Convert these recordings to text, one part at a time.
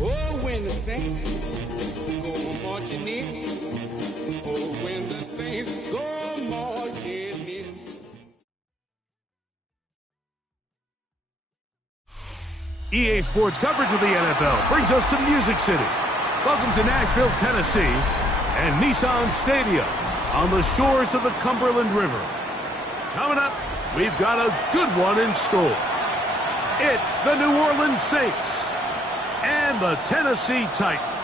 Oh, when the saints go marching in. Oh, when the saints go marching in. EA Sports coverage of the NFL brings us to Music City. Welcome to Nashville, Tennessee, and Nissan Stadium on the shores of the Cumberland River. Coming up, we've got a good one in store. It's the New Orleans Saints and the Tennessee Titans.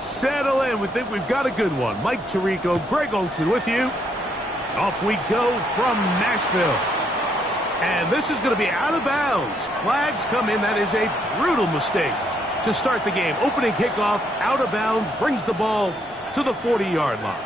Settle in. We think we've got a good one. Mike Tirico, Greg Olson with you. Off we go from Nashville. And this is going to be out of bounds. Flags come in. That is a brutal mistake to start the game. Opening kickoff, out of bounds, brings the ball to the 40-yard line.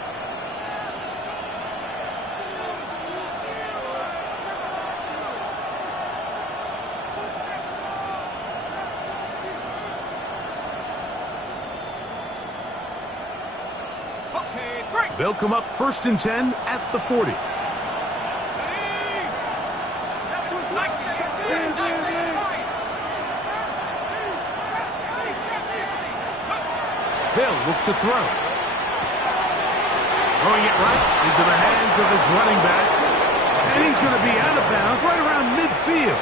They'll come up 1st and 10 at the 40. They'll look to throw. Throwing it right into the hands of his running back. And he's going to be out of bounds right around midfield.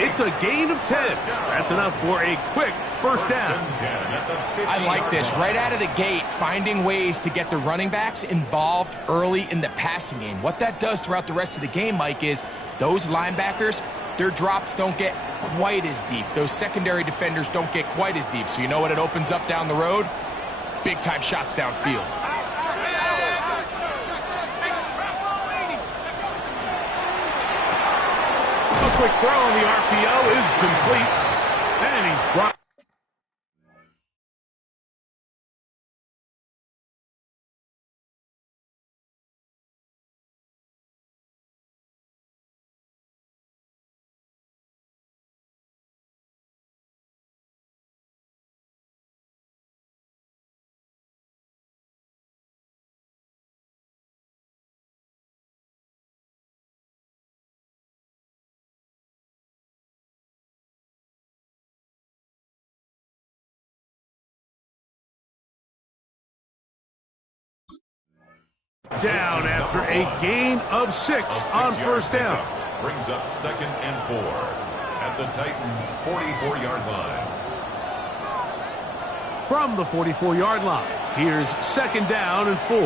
It's a gain of 10. That's enough for a quick first down. I like this. Right out of the gate, finding ways to get the running backs involved early in the passing game. What that does throughout the rest of the game, Mike, is those linebackers, their drops don't get quite as deep. Those secondary defenders don't get quite as deep. So you know what it opens up down the road? Big-time shots downfield. A quick throw on the RPO is complete. And he's brought. Down after a gain of 6 on first down. Brings up 2nd and 4 at the Titans' 44-yard line. From the 44-yard line, here's 2nd down and 4.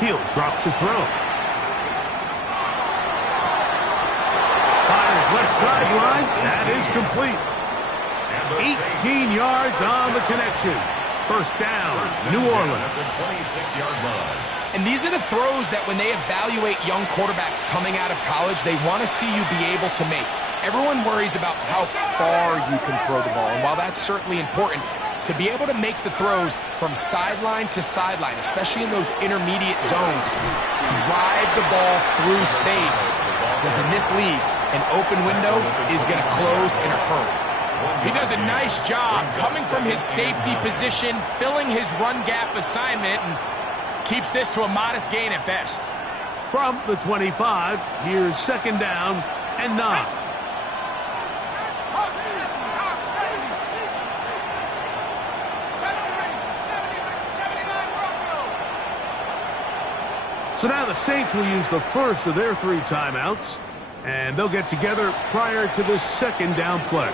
He'll drop to throw. Fires left sideline. That is complete. 18 yards on the connection. First down, New Orleans. At the 26-yard line. And these are the throws that when they evaluate young quarterbacks coming out of college, they want to see you be able to make. Everyone worries about how far you can throw the ball. And while that's certainly important, to be able to make the throws from sideline to sideline, especially in those intermediate zones, drive the ball through space, because in this league, an open window is going to close in a hurry. He does a nice job coming from his safety position, filling his run gap assignment, and keeps this to a modest gain at best. From the 25, here's 2nd down and 9. So now the Saints will use the first of their 3 timeouts. And they'll get together prior to the second down play.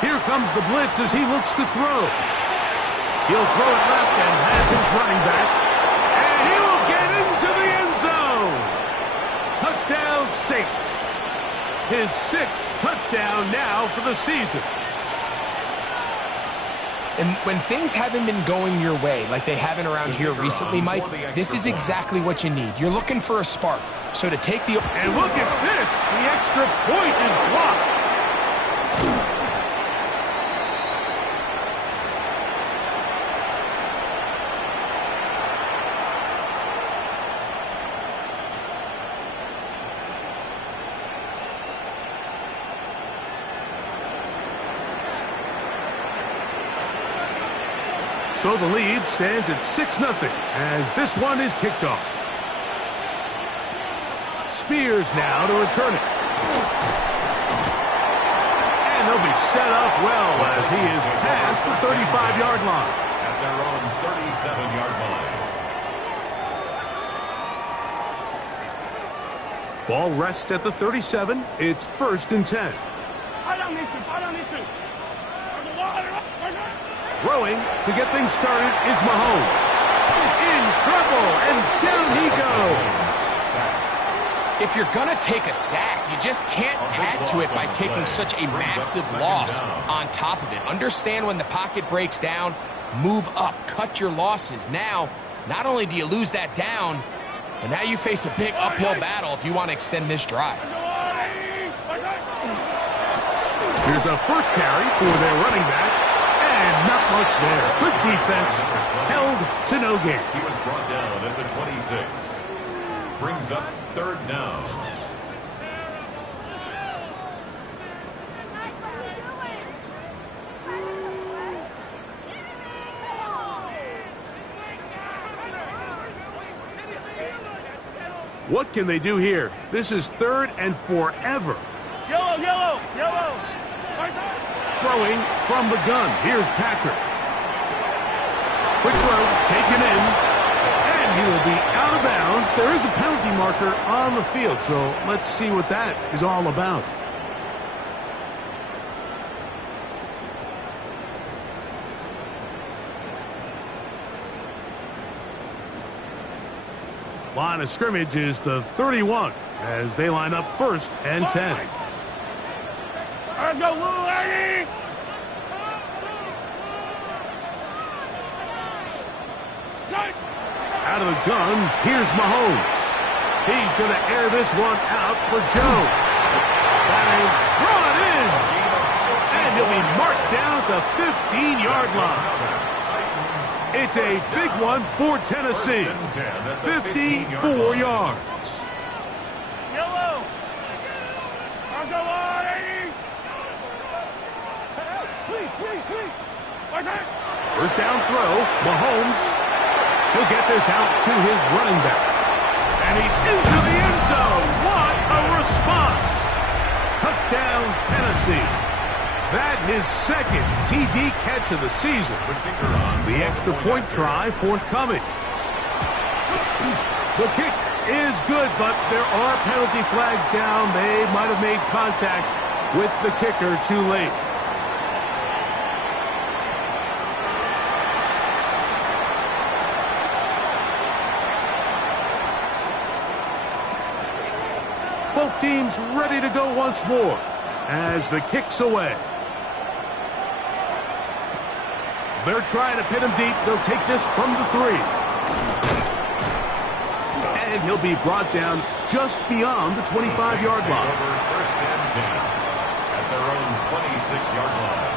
Here comes the blitz as he looks to throw. He'll throw it left and has his running back. And he will get into the end zone. Touchdown, Saints. His 6th touchdown now for the season. And when things haven't been going your way like they haven't around here recently, Mike, this is exactly what you need. You're looking for a spark. So to take the... And look at this. The extra point is blocked. So the lead stands at 6-0 as this one is kicked off. Spears now to return it. And they'll be set up well as he is past the 35-yard line. At their own 37-yard line. Ball rests at the 37. It's 1st and 10. Throwing to get things started is Mahomes. In trouble, and down he goes. If you're going to take a sack, you just can't add to it by taking such a massive loss on top of it. Understand when the pocket breaks down, move up, cut your losses. Now, not only do you lose that down, but now you face a big uphill battle if you want to extend this drive. Here's a first carry for their running back. And not much there. Good defense. Held to no gain. He was brought down at the 26. Brings up 3rd down. What can they do here? This is 3rd and forever. Yellow. Throwing from the gun. Here's Patrick. Quick throw, taken in, and he will be out of bounds. There is a penalty marker on the field, so let's see what that is all about. Line of scrimmage is the 31 as they line up 1st and 10. Let's go, little lady! Out of the gun, here's Mahomes. He's going to air this one out for Jones. That is brought in. And he'll be marked down at the 15-yard line. It's a big one for Tennessee. 54 yards. Yellow! Let's go, lady! First down throw, Mahomes. He'll get this out to his running back. And he's into the end zone. What a response. Touchdown, Tennessee. That his 2nd TD catch of the season. The extra point try forthcoming. The kick is good, but there are penalty flags down. They might have made contact with the kicker too late. Both teams ready to go once more as the kick's away. They're trying to pin him deep. They'll take this from the 3. And he'll be brought down just beyond the 25-yard line. 1st and 10 at their own 26-yard line.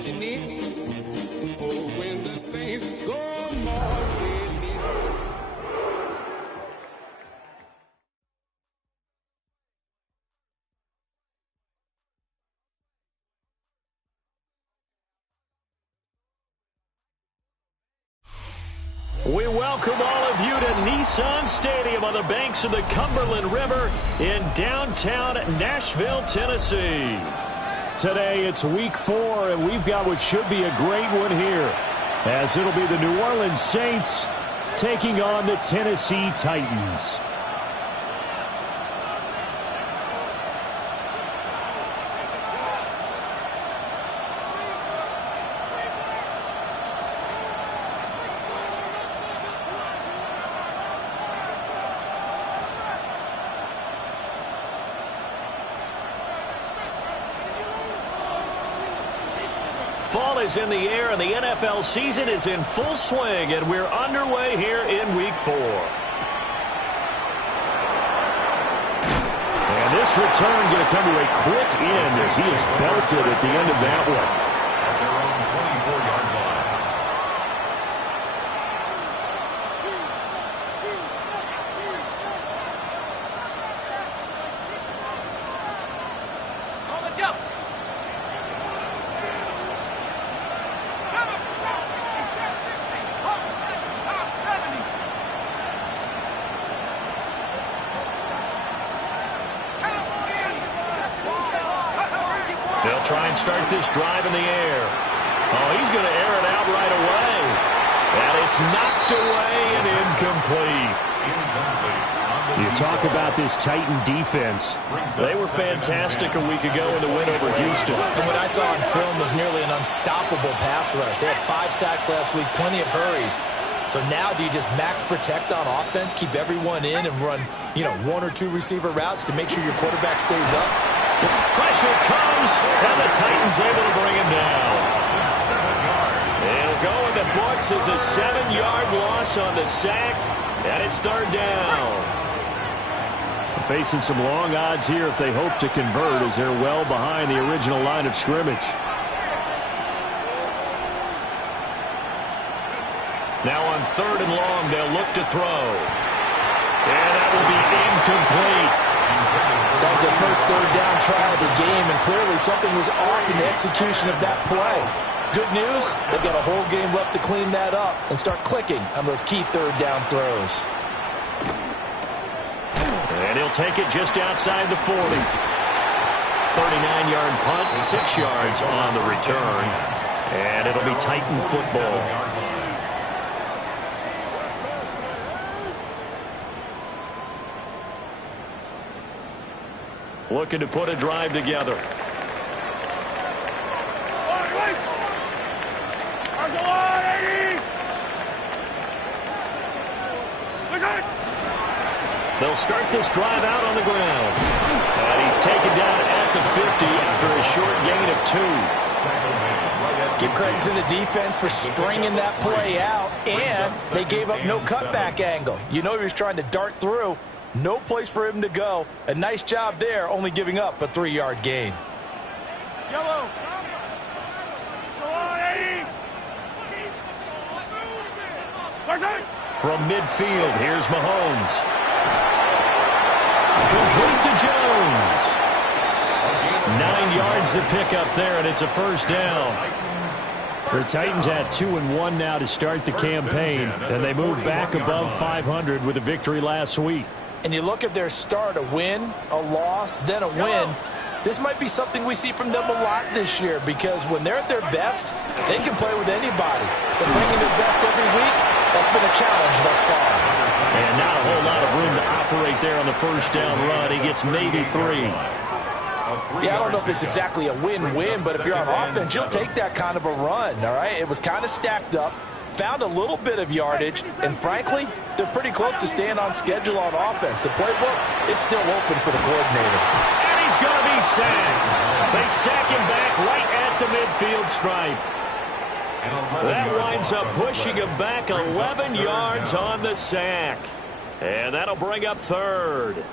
marching in. Oh, when the saints go marching in. We welcome all of you to Nissan Stadium on the banks of the Cumberland River in downtown Nashville, Tennessee. Today it's week 4, and we've got what should be a great one here, as it'll be the New Orleans Saints taking on the Tennessee Titans. Fall is in the air, and the NFL season is in full swing, and we're underway here in Week 4. And this return going to come to a quick end as he is belted at the end of that one. At their own 24-yard line. They'll try and start this drive in the air. Oh, he's going to air it out right away. And it's knocked away and incomplete. You talk about this Titan defense. They were fantastic a week ago in the win over Houston. And what I saw on film was nearly an unstoppable pass rush. They had 5 sacks last week, plenty of hurries. So now do you just max protect on offense, keep everyone in, and run, 1 or 2 receiver routes to make sure your quarterback stays up? Pressure comes, and the Titans able to bring him down. It'll go in the books as a 7-yard loss on the sack, and it's 3rd down. Facing some long odds here if they hope to convert, as they're well behind the original line of scrimmage. Now on 3rd and long, they'll look to throw. And that will be incomplete. That was their first 3rd down try of the game, and clearly something was off in the execution of that play. Good news, they've got a whole game left to clean that up and start clicking on those key 3rd down throws. And he'll take it just outside the 40. 39-yard punt, 6 yards on the return. And it'll be Titan football. Looking to put a drive together. They'll start this drive out on the ground. And he's taken down at the 50 after a short gain of 2. Give credit to the defense for stringing that play out, and they gave up no cutback angle. He was trying to dart through. No place for him to go. A nice job there, only giving up a 3-yard gain. Yellow. Go on, Eddie. From midfield, here's Mahomes. Complete to Jones. 9 yards to pick up there, and it's a 1st down. The Titans had 2-1 now to start the campaign, and they moved back above 500 with a victory last week. And you look at their start, a win, a loss, then a win. This might be something we see from them a lot this year, because when they're at their best, they can play with anybody. But bringing their best every week, that's been a challenge thus far. And not a whole lot of room to operate there on the 1st down run. He gets maybe 3. Yeah, I don't know if it's exactly a win-win, but if you're on offense, you'll take that kind of a run, all right? It was kind of stacked up, found a little bit of yardage, and frankly, they're pretty close to staying on schedule on offense. The playbook is still open for the coordinator. And he's going to be sacked. They sack him back right at the midfield stripe. That winds up pushing him back 11 yards on the sack. And that'll bring up 3rd.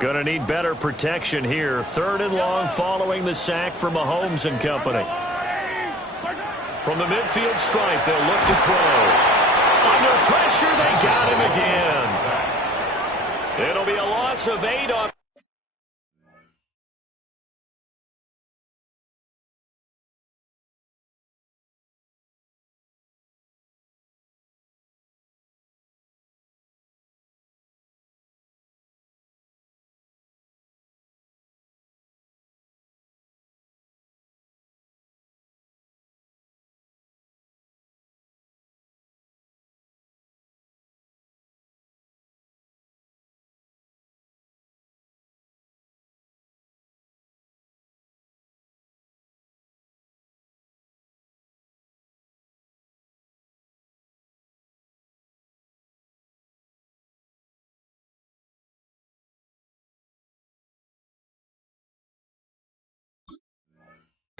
Going to need better protection here. 3rd and long following the sack from Mahomes and company. From the midfield stripe, they'll look to throw. Under pressure, they got him again. It'll be a loss of 8 on.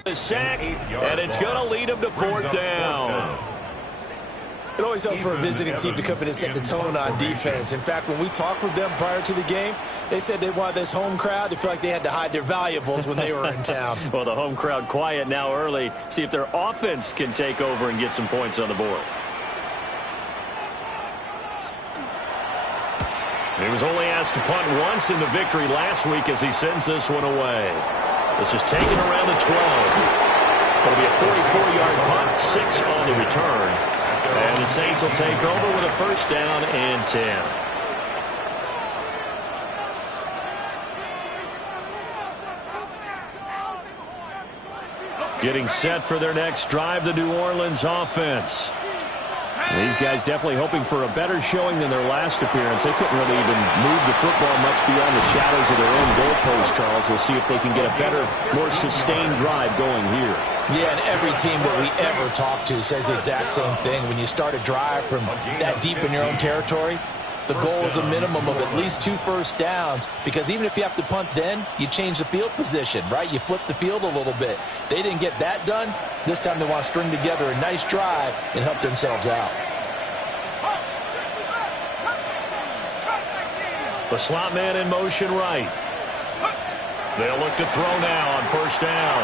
The sack, and it's going to lead them to 4th down. It always helps for a visiting team to come in and set the tone on defense. In fact, when we talked with them prior to the game, they said they wanted this home crowd to feel like they had to hide their valuables when they were in town. Well, the home crowd quiet now early. See if their offense can take over and get some points on the board. He was only asked to punt once in the victory last week as he sends this one away. This is taken around the 12. It'll be a 44-yard punt, 6 on the return. And the Saints will take over with a 1st down and 10. Getting set for their next drive, the New Orleans offense. These guys definitely hoping for a better showing than their last appearance. They couldn't really even move the football much beyond the shadows of their own goalpost, Charles. We'll see if they can get a better, more sustained drive going here. Yeah, and every team that we ever talk to says the exact same thing. When you start a drive from that deep in your own territory, the goal is a minimum of at least 2 first downs, because even if you have to punt then, you change the field position, right? You flip the field a little bit. They didn't get that done. This time they want to string together a nice drive and help themselves out. The slot man in motion right. They'll look to throw now on 1st down.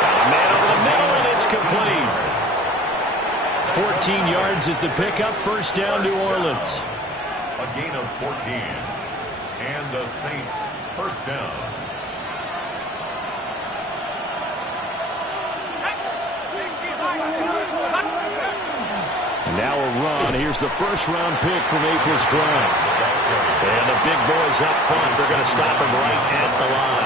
Got a man over the middle, and it's complete. 14 yards is the pickup. 1st down, New Orleans. A gain of 14. And the Saints 1st down. Now a run. Here's the 1st-round pick from April's draft. And the big boys up front, they're going to stop him right at the line.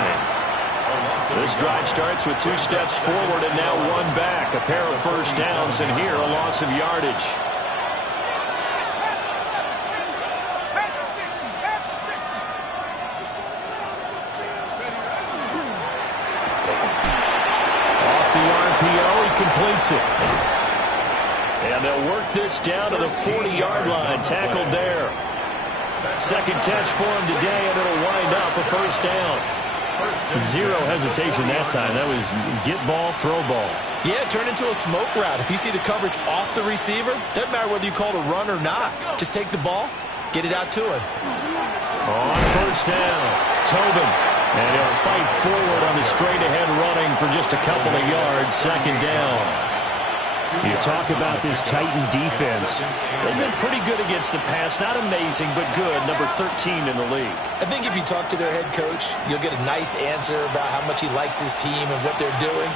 This drive starts with 2 steps forward and now 1 back. A pair of 1st downs, and here a loss of yardage. Off the RPO, he completes it. And they'll work this down to the 40-yard line. Tackled there. 2nd catch for him today, and it'll wind up a 1st down. 0 hesitation that time. That was get ball, throw ball. Yeah, it turned into a smoke route. If you see the coverage off the receiver, doesn't matter whether you call it a run or not. Just take the ball, get it out to him. On 1st down, Tobin. And he'll fight forward on the straight-ahead running for just a couple of yards. 2nd down. You talk about this Titan defense. They've been pretty good against the pass. Not amazing, but good. Number 13 in the league. I think if you talk to their head coach, you'll get a nice answer about how much he likes his team and what they're doing.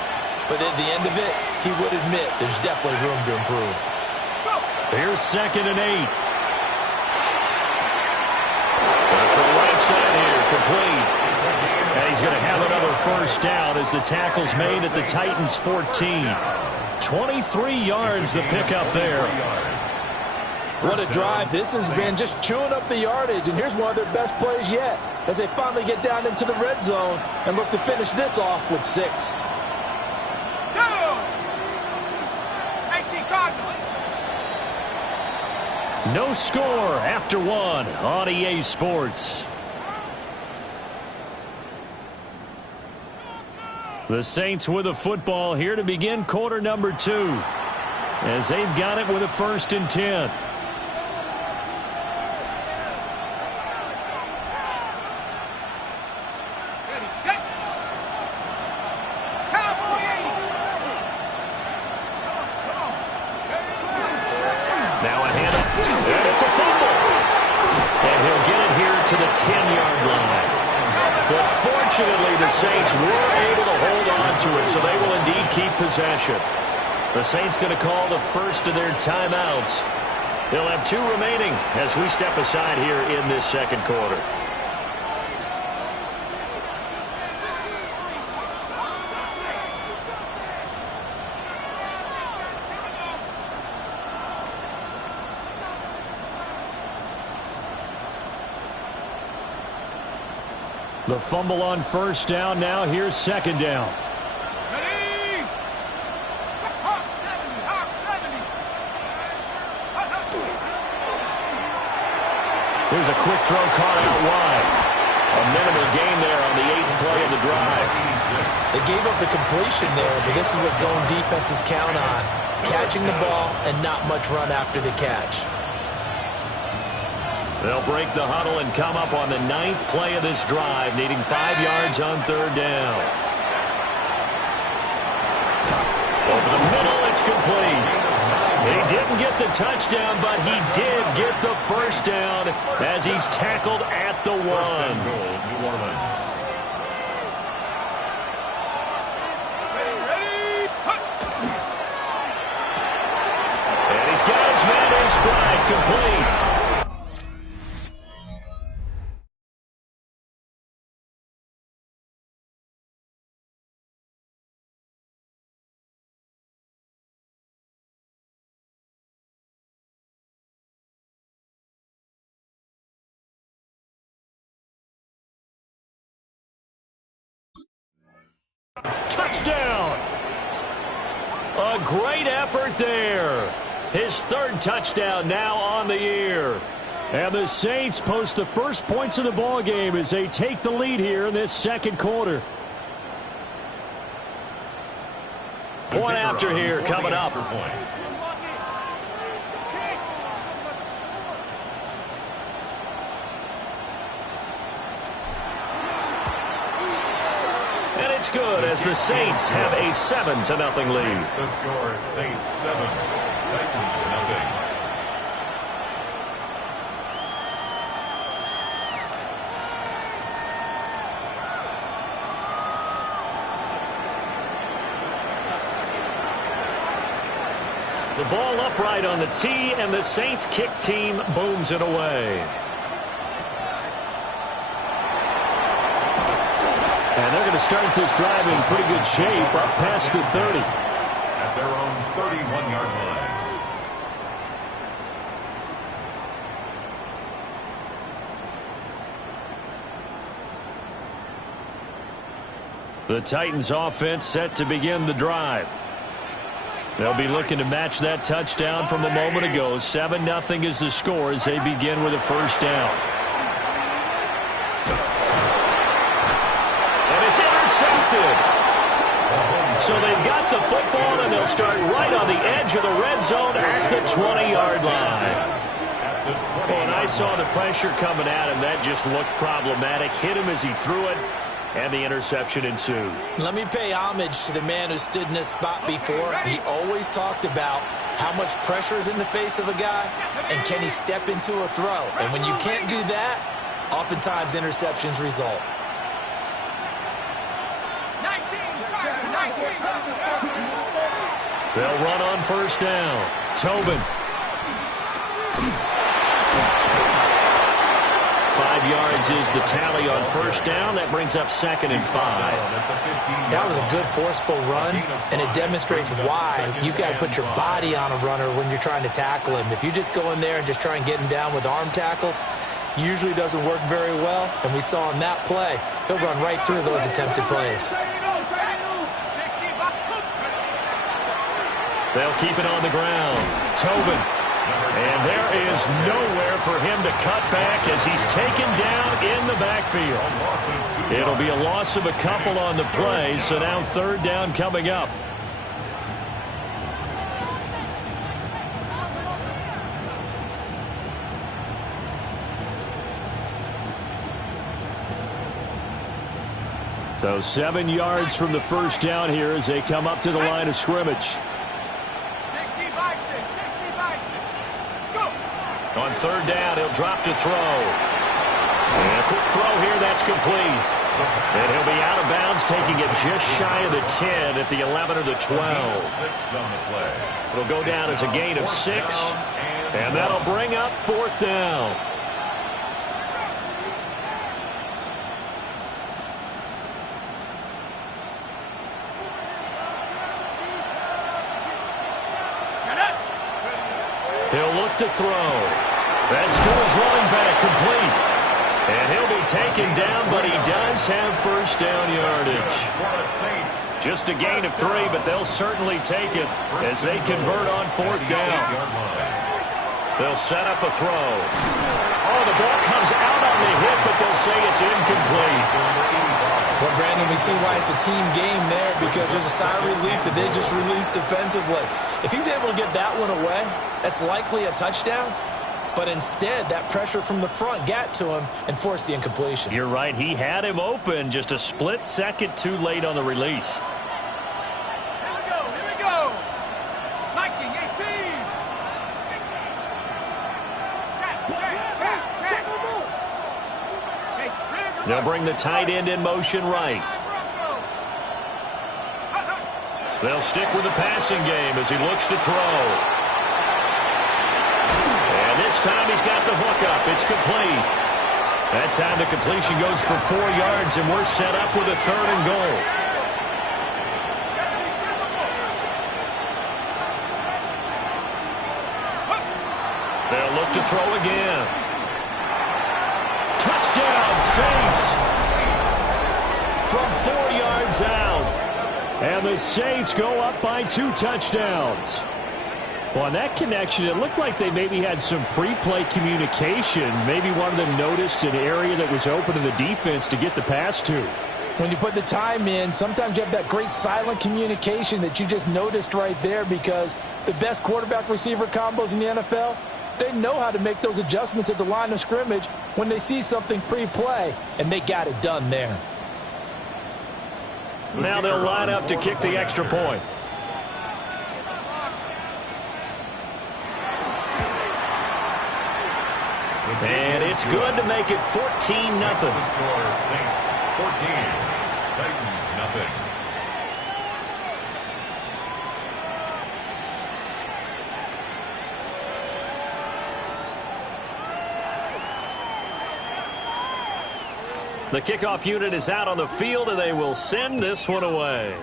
But at the end of it, he would admit there's definitely room to improve. Here's 2nd and 8. For the right side here, complete. And he's going to have another 1st down as the tackle's made at the Titans' 14. 23 yards the pickup there. What a drive this has been, just chewing up the yardage. And here's one of their best plays yet as they finally get down into the red zone and look to finish this off with 6. No score after 1 on EA Sports. The Saints with a football here to begin quarter number 2, as they've got it with a 1st and 10. And it's a fumble. And he'll get it here to the 10-yard line. But fortunately, the Saints were able to hold on to it, so they will indeed keep possession. The Saints going to call the first of their timeouts. They'll have 2 remaining as we step aside here in this second quarter. The fumble on first down. Now here's second down. Ready? Hawk 70, Hawk 70. Here's a quick throw caught out wide. A minimal gain there on the 8th play of the drive. They gave up the completion there, but this is what zone defenses count on. Catching the ball and not much run after the catch. They'll break the huddle and come up on the 9th play of this drive, needing 5 yards on third down. Over the middle, it's complete. He didn't get the touchdown, but he did get the first down as he's tackled at the 1. New Orleans. And he's got his man in stride, complete. Touchdown! A great effort there. His 3rd touchdown now on the year. And the Saints post the first points of the ball game as they take the lead here in this second quarter. Point after here coming up. And it's good as the Saints have a 7-0 lead. The score is Saints 7, Titans 0. The ball upright on the tee, and the Saints kick team booms it away. And they're going to start this drive in pretty good shape up past the 30. At their own 31-yard line. The Titans offense set to begin the drive. They'll be looking to match that touchdown from a moment ago. 7-0 is the score as they begin with a first down. And it's intercepted. So they've got the football, and they'll start right on the edge of the red zone at the 20-yard line. And I saw the pressure coming at him. That just looked problematic. Hit him as he threw it, and the interception ensued. Let me pay homage to the man who stood in this spot before. He always talked about how much pressure is in the face of a guy, and can he step into a throw. And when you can't do that, oftentimes interceptions result. 19. They'll run on first down. Tobin. 5 yards is the tally on first down. That brings up 2nd and 5. That was a good, forceful run, and it demonstrates why you've got to put your body on a runner when you're trying to tackle him. If you just go in there and just try and get him down with arm tackles, usually doesn't work very well, and we saw in that play, he'll run right through those attempted plays. They'll keep it on the ground. Tobin. And there is nowhere for him to cut back as he's taken down in the backfield. It'll be a loss of a couple on the play, so now third down coming up. So 7 yards from the first down here as they come up to the line of scrimmage. On third down, he'll drop to throw. And a quick throw here, that's complete. And he'll be out of bounds, taking it just shy of the 10 at the 11 or the 12. It'll go down as a gain of 6, and that'll bring up fourth down. He'll look to throw. That's to his running back, complete. And he'll be taken down, but he does have first down yardage. Just a gain of 3, but they'll certainly take it as they convert on fourth down. They'll set up a throw. Oh, the ball comes out on the hit, but they'll say it's incomplete. Well, Brandon, we see why it's a team game there, because there's a sigh of relief that they just released defensively. If he's able to get that one away, that's likely a touchdown. But instead, that pressure from the front got to him and forced the incompletion. You're right. He had him open, just a split second too late on the release. Here we go. Here we go. Viking 18. Check. They'll bring the tight end in motion right. They'll stick with the passing game as he looks to throw. And this time he's got the hook up. It's complete. That time the completion goes for 4 yards, and we're set up with a 3rd and goal. They'll look to throw again. Touchdown, Saints! From 4 yards out. And the Saints go up by 2 touchdowns. Well, on that connection, it looked like they maybe had some pre-play communication. Maybe one of them noticed an area that was open in the defense to get the pass to. When you put the time in, sometimes you have that great silent communication that you just noticed right there, because the best quarterback-receiver combos in the NFL, they know how to make those adjustments at the line of scrimmage when they see something pre-play, and they got it done there. Now they'll line up to kick the extra point. And it's good to make it 14-0. Score Saints 14, Titans nothing. The kickoff unit is out on the field, and they will send this one away.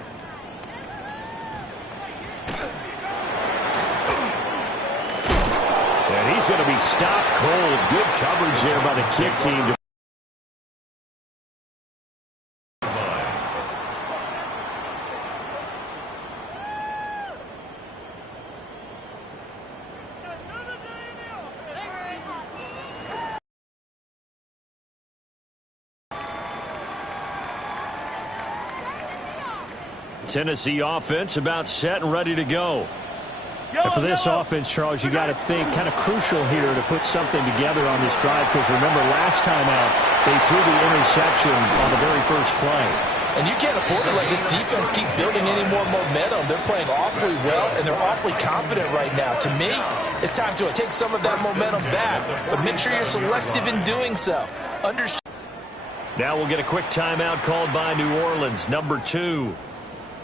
And he's going to be stopped cold. Good coverage there by the kick team. Tennessee offense about set and ready to go. And for this offense, Charles, you got to think kind of crucial here to put something together on this drive, because remember last time out they threw the interception on the very first play. And you can't afford to let this defense keep building any more momentum. They're playing awfully well, and they're awfully confident right now. To me, it's time to take some of that momentum back, but make sure you're selective in doing so. Now we'll get a quick timeout called by New Orleans, number 2.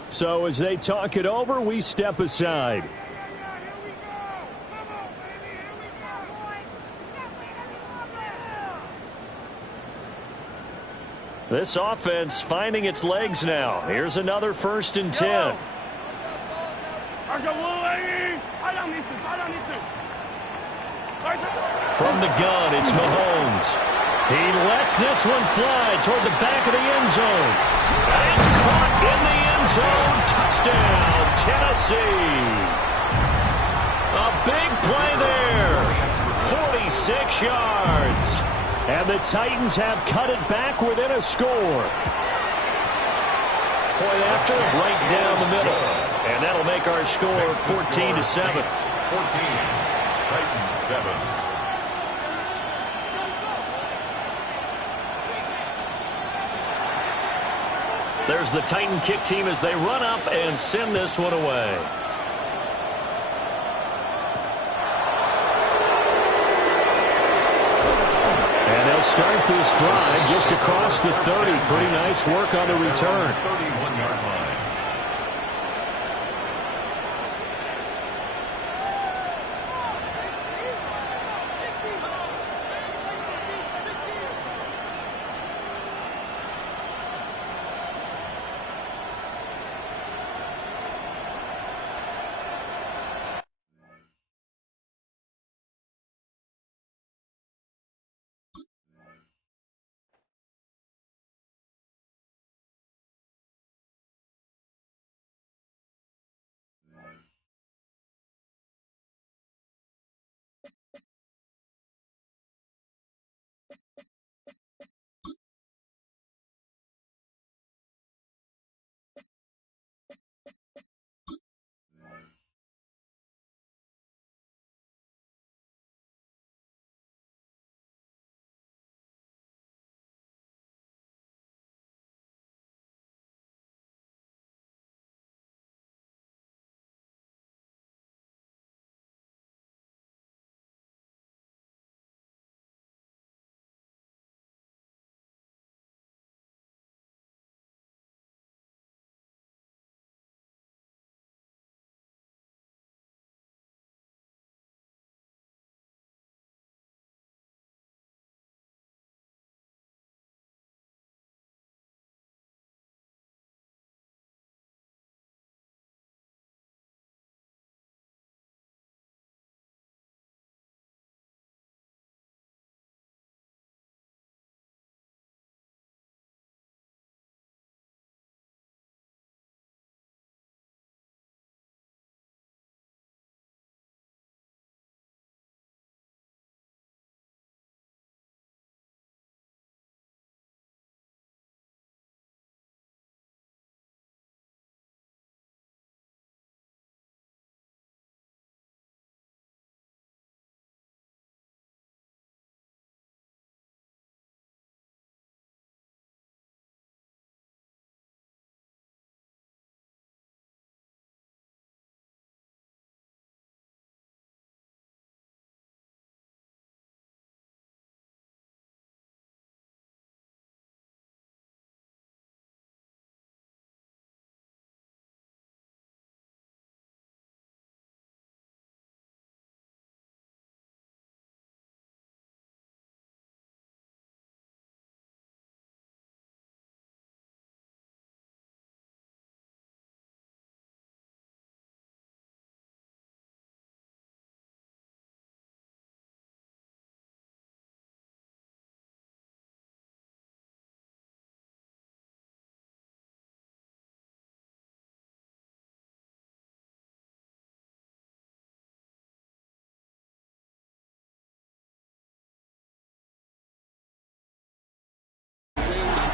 So as they talk it over, we step aside. This offense finding its legs now. Here's another 1st and 10. From the gun, it's Mahomes. He lets this one fly toward the back of the end zone. And it's caught in the end zone. Touchdown, Tennessee. A big play there. 46 yards. And the Titans have cut it back within a score. Point after, right down the middle. And that'll make our score 14-7. 14, Titans 7. There's the Titan kick team as they run up and send this one away. start this drive just across the 30. Pretty nice work on the return. 31-yard line.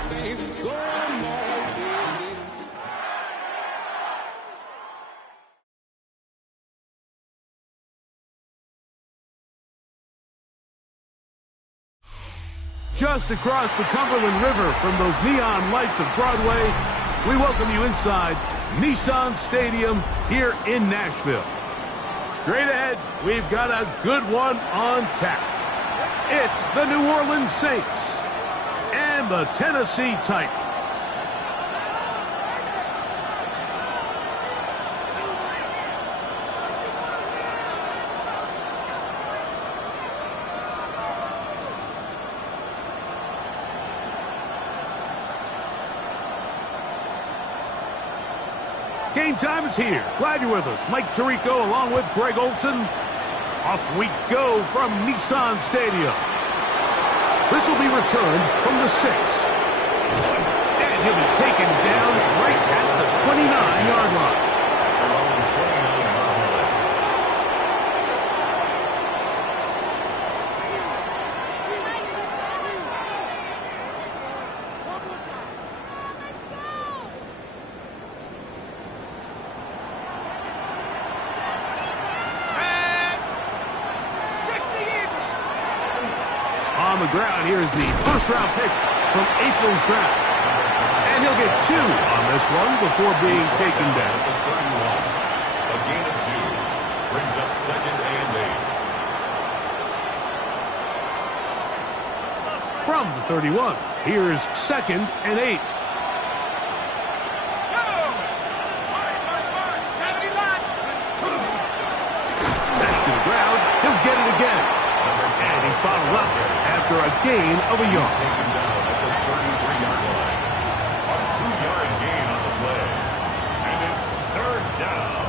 Saints go marching in. Just across the Cumberland River from those neon lights of Broadway, we welcome you inside Nissan Stadium here in Nashville. Straight ahead, we've got a good one on tap. It's the New Orleans Saints and the Tennessee Titans. Game time is here. Glad you're with us. Mike Tirico along with Greg Olson. Off we go from Nissan Stadium. This will be returned from the 6. And he'll be taken down right at the 29-yard line. On the ground, here's the first-round pick from April's draft. And he'll get 2 on this one before being taken down. A gain of 2 brings up 2nd and 8. from the 31. Here's 2nd and 8. Back to the ground. He'll get it again. And he's bottled up after a gain of a yard. Taken down at the 33-yard line. A 2-yard gain on the play. And it's 3rd down.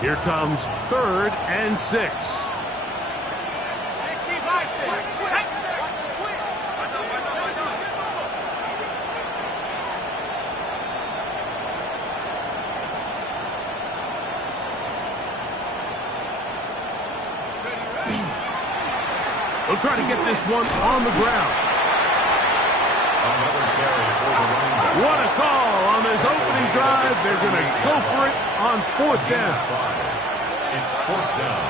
Here comes 3rd and 6. 65-6. They'll try to get this one on the ground. Another carry for the running back. What a call on this opening drive. They're going to go for it on 4th down. It's 4th down.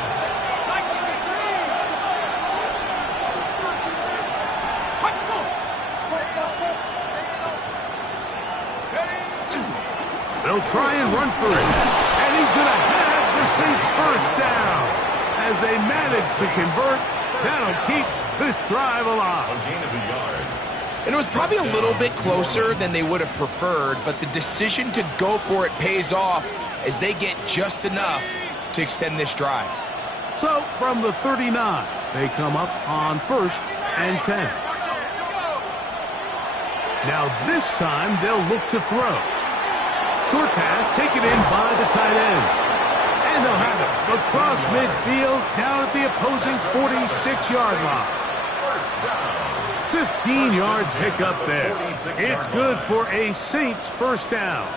They'll try and run for it. And he's going to have the Saints first down. As they manage to convert, that'll keep this drive alive. A gain of a yard. And it was probably a little bit closer than they would have preferred, but the decision to go for it pays off as they get just enough to extend this drive. So from the 39, they come up on 1st and 10. Now this time they'll look to throw. Short pass taken in by the tight end. And they'll have it across midfield down at the opposing 46-yard line. 15 yards pick up there. It's good for a Saints first down.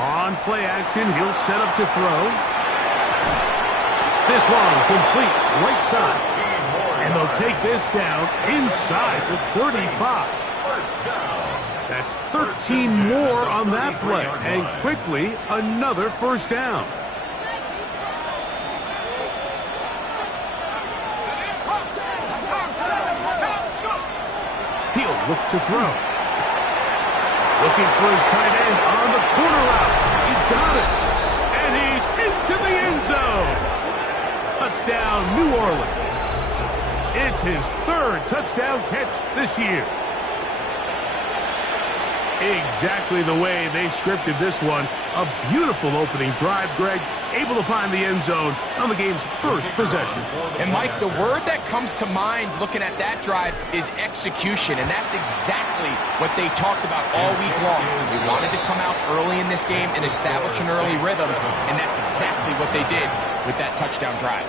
On play action, he'll set up to throw. This one complete right side. And they'll take this down inside the 35. That's 13 more on that play. And quickly, another first down. He'll look to throw. Looking for his tight end on the corner route. He's got it. And he's into the end zone. Touchdown, New Orleans. It's his 3rd touchdown catch this year. Exactly the way they scripted this one. A beautiful opening drive, Greg. Able to find the end zone on the game's first possession. And, Mike, the word that comes to mind looking at that drive is execution, and that's exactly what they talked about all week long. They wanted to come out early in this game and establish an early rhythm, and that's exactly what they did with that touchdown drive.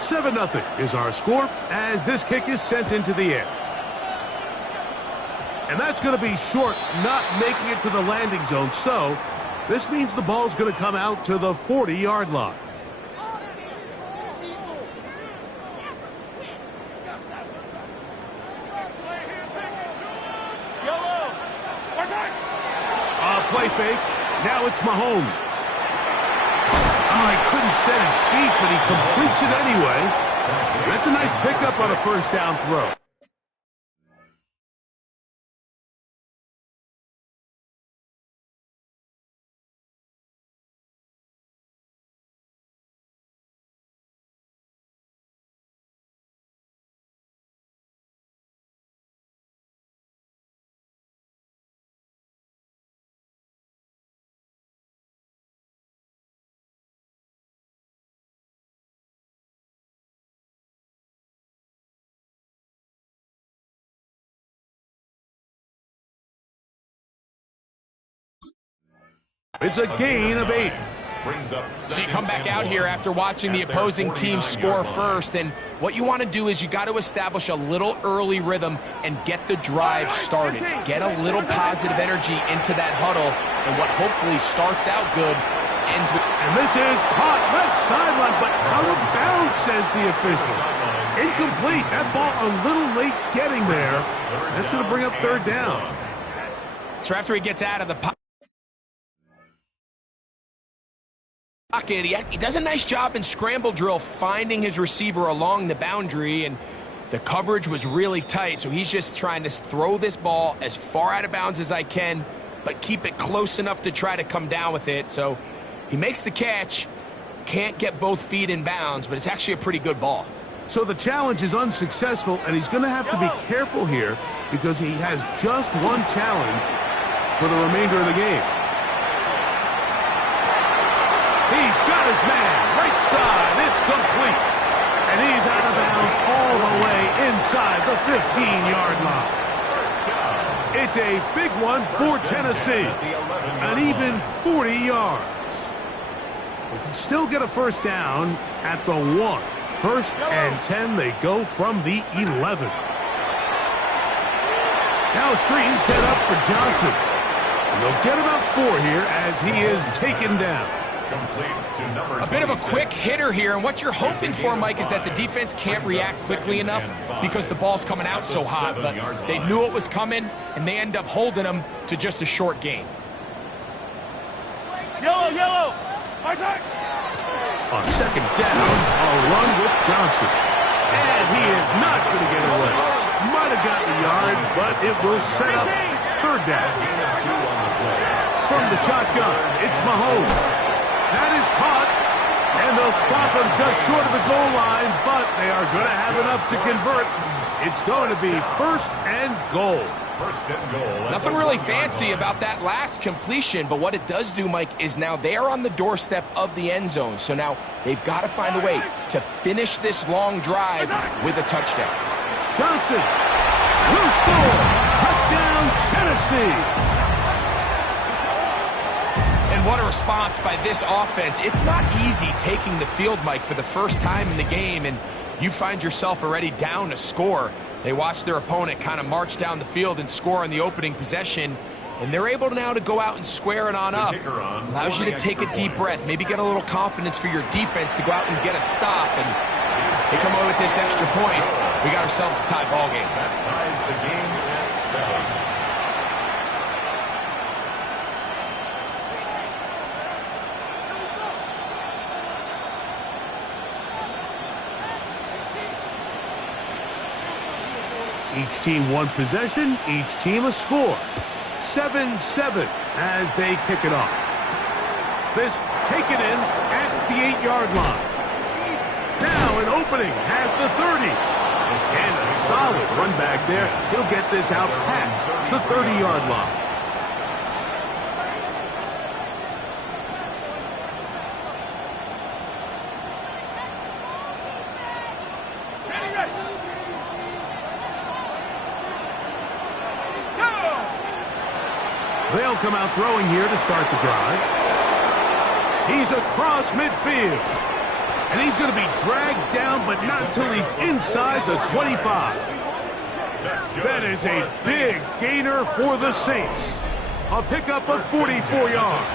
Seven 0 is our score as this kick is sent into the air. And that's going to be short, not making it to the landing zone. So this means the ball's going to come out to the 40-yard line. Play fake. Now it's Mahomes. Oh, he couldn't set his feet, but he completes it anyway. That's a nice pickup on a first down throw. It's a gain of 8. brings up So you come back out here after watching the opposing team score first, and what you want to do is you got to establish a little early rhythm and get the drive started. Get a little positive energy into that huddle, and what hopefully starts out good ends with... And this is caught left sideline, but out of bounds, says the official. Incomplete. That ball a little late getting there. That's going to bring up third down. So after he gets out of the pocket, he does a nice job in scramble drill finding his receiver along the boundary, and the coverage was really tight, so he's just trying to throw this ball as far out of bounds as I can, but keep it close enough to try to come down with it. So he makes the catch, can't get both feet in bounds, but it's actually a pretty good ball. So the challenge is unsuccessful, and he's going to have to be careful here because he has just one challenge for the remainder of the game. He's got his man, right side, it's complete. And he's out of bounds all the way inside the 15-yard line. It's a big one for Tennessee, an even 40 yards. They can still get a first down at the 1. 1st and 10, they go from the 11. Now a screen set up for Johnson. And they'll get about 4 here as he is taken down. A bit of a quick hitter here, and what you're hoping for, Mike, is that the defense can't react quickly enough because the ball's coming out so hot. But they knew it was coming, and they end up holding him to just a short gain. Yellow, yellow. On second down, a run with Johnson. And he is not going to get away. Might have gotten a yard, but it will set up third down. From the shotgun, it's Mahomes. That is caught, and they'll stop him just short of the goal line, but they are going to have enough to convert. It's going to be first and goal. Nothing really fancy about that last completion, but what it does do, Mike, is now they are on the doorstep of the end zone. So now they've got to find a way to finish this long drive with a touchdown. Johnson will score. Touchdown, Tennessee. And what a response by this offense. It's not easy taking the field, Mike, for the first time in the game, and you find yourself already down a score. They watch their opponent kind of march down the field and score on the opening possession, and they're able now to go out and square it on up. Allows you to take a deep breath, maybe get a little confidence for your defense to go out and get a stop, and they come away with this extra point. We got ourselves a tie ball game. That ties the game at 7. Each team one possession, each team a score. 7-7 as they kick it off. This taken in at the 8-yard line. Now an opening has the 30. And a solid run back there. He'll get this out past the 30-yard line. They'll come out throwing here to start the drive. He's across midfield. And he's going to be dragged down, but not until he's inside the 25. That is a big gainer for the Saints. A pickup of 44 yards.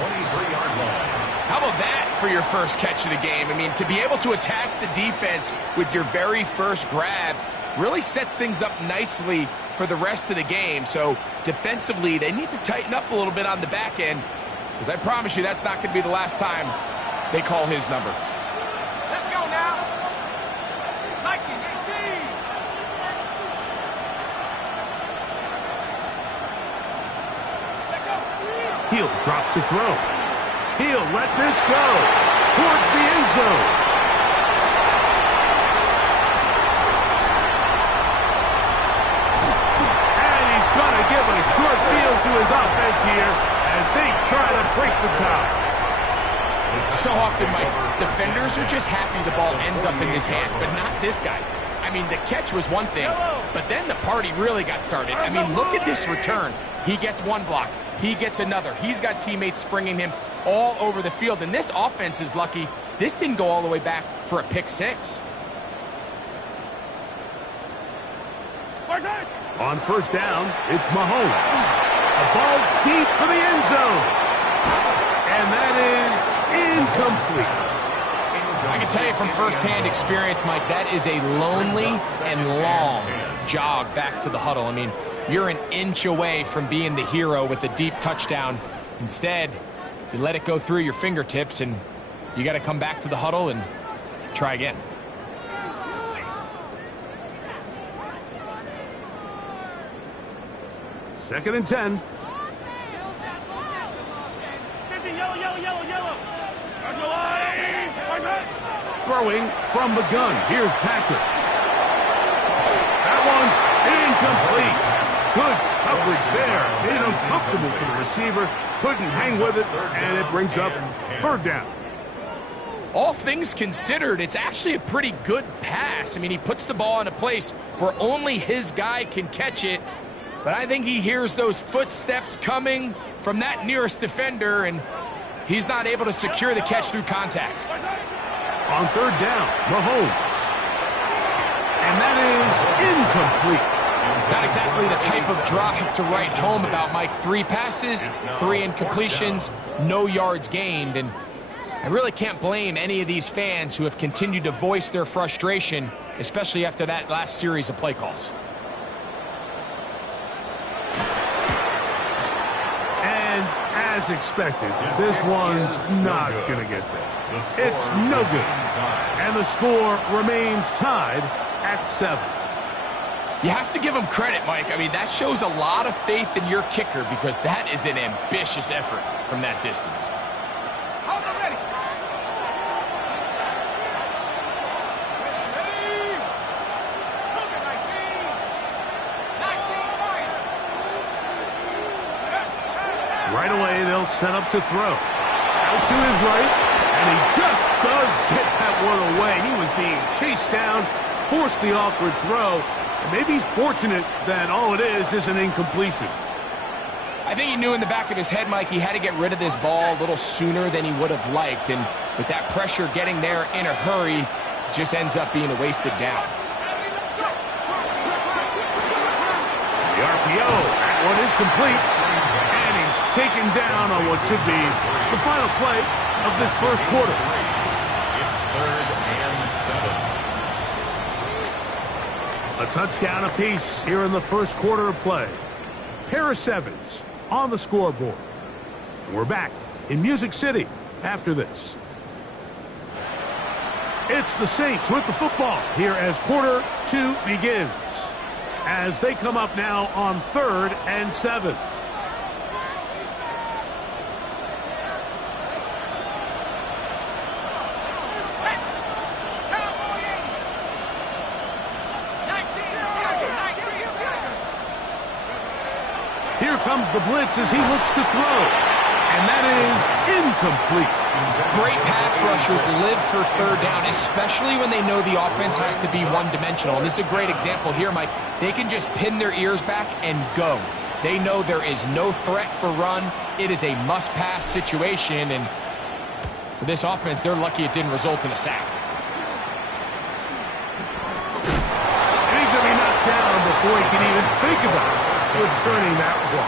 How about that for your first catch of the game? I mean, to be able to attack the defense with your very first grab really sets things up nicely for the rest of the game. So defensively, they need to tighten up a little bit on the back end, because I promise you that's not going to be the last time they call his number. Let's go now. Nike 18. He'll drop to throw. He'll let this go towards the end zone. Give a short field to his offense here as they try to break the tie. So often, Mike, defenders are just happy the ball ends up in his hands, but not this guy. I mean, the catch was one thing, but then the party really got started. I mean, look at this return. He gets one block. He gets another. He's got teammates springing him all over the field. And this offense is lucky this didn't go all the way back for a pick six. On first down, it's Mahomes. A ball deep for the end zone. And that is incomplete. I can tell you from firsthand experience, Mike, that is a lonely and long jog back to the huddle. I mean, you're an inch away from being the hero with a deep touchdown. Instead, you let it go through your fingertips, and you got to come back to the huddle and try again. Second and 10. Throwing from the gun. Here's Patrick. That one's incomplete. Good coverage there. Made it uncomfortable for the receiver. Couldn't hang with it, and it brings up third down. All things considered, it's actually a pretty good pass. I mean, he puts the ball in a place where only his guy can catch it. But I think he hears those footsteps coming from that nearest defender, and he's not able to secure the catch through contact. On third down, Mahomes. And that is incomplete. Not exactly the type of drive to write home about, Mike. 3 passes, 3 incompletions, no yards gained. And I really can't blame any of these fans who have continued to voice their frustration, especially after that last series of play calls. And as expected, this one's not going to get there. It's no good. And the score remains tied at 7. You have to give him credit, Mike. I mean, that shows a lot of faith in your kicker, because that is an ambitious effort from that distance. Right away, they'll set up to throw. Out to his right, and he just does get that one away. He was being chased down, forced the awkward throw. And maybe he's fortunate that all it is an incompletion. I think he knew in the back of his head, Mike, he had to get rid of this ball a little sooner than he would have liked. And with that pressure getting there in a hurry, it just ends up being a wasted down. The RPO, that one is complete. And he's taken down on what should be the final play of this first quarter. It's third and 7. A touchdown apiece here in the first quarter of play. Pair of 7s on the scoreboard. And we're back in Music City after this. It's the Saints with the football here as quarter 2 begins. As they come up now on 3rd and 7. Here comes the blitz as he looks to throw. And that is incomplete. Great pass rushers live for third down, especially when they know the offense has to be one-dimensional. And this is a great example here, Mike. They can just pin their ears back and go. They know there is no threat for run. It is a must-pass situation. And for this offense, they're lucky it didn't result in a sack. And he's going to be knocked down before he can even think about returning that one.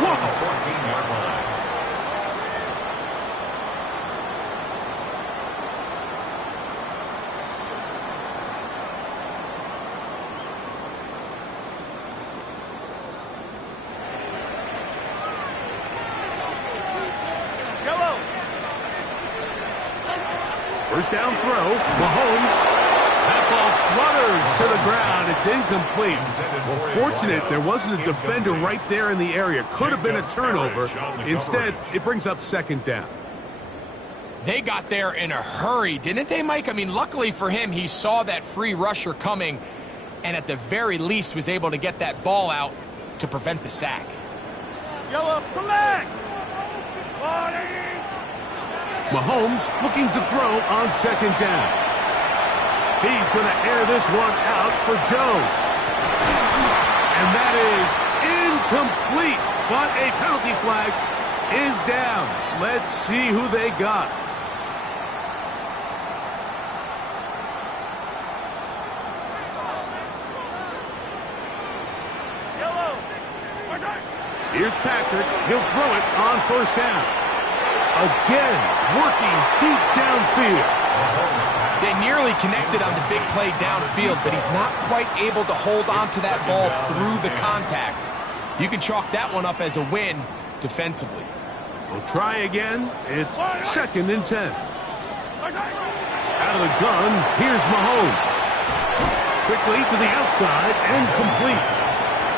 Whoa! 14-yard line. First down throw, Mahomes. That ball flutters to the ground. It's incomplete. Well, fortunate there wasn't a defender right there in the area. Could have been a turnover. Instead, it brings up second down. They got there in a hurry, didn't they, Mike? I mean, luckily for him, he saw that free rusher coming, and at the very least was able to get that ball out to prevent the sack. Yellow, collect! Mahomes looking to throw on second down. He's going to air this one out for Jones. And that is incomplete, but a penalty flag is down. Let's see who they got. Here's Patrick. He'll throw it on first down. Again, working deep downfield. They nearly connected on the big play downfield, but he's not quite able to hold on to that ball through the contact. You can chalk that one up as a win defensively. We'll try again. It's 2nd and 10. Out of the gun, here's Mahomes. Quickly to the outside and complete.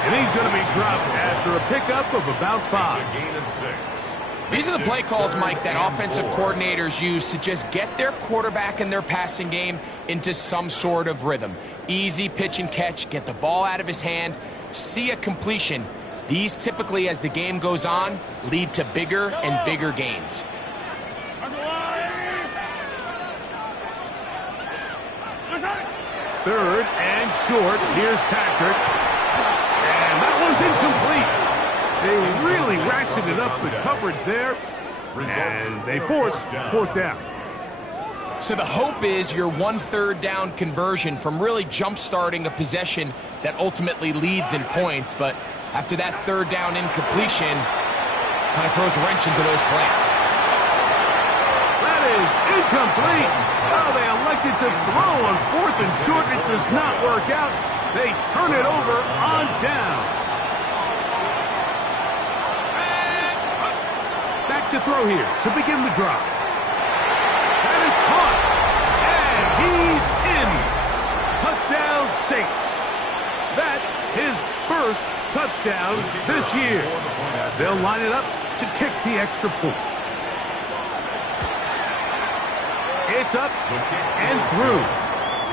And he's going to be dropped after a pickup of about 5. It's a gain of 6. These are the play calls, Mike, that offensive coordinators use to just get their quarterback and their passing game into some sort of rhythm. Easy pitch and catch, get the ball out of his hand, see a completion. These typically, as the game goes on, lead to bigger and bigger gains. 3rd and short. Here's Patrick. And that one's incomplete. They really ratcheted up the coverage there. And they force 4th down. So the hope is your 1/3 down conversion from really jump-starting a possession that ultimately leads in points. But after that 3rd down incompletion, kind of throws a wrench into those plans. That is incomplete. Oh, they elected to throw on 4th and short. It does not work out. They turn it over on down. Back to throw here to begin the drive. That is caught. And he's in. Touchdown Saints. That his first touchdown this year. They'll line it up to kick the extra point. It's up and through.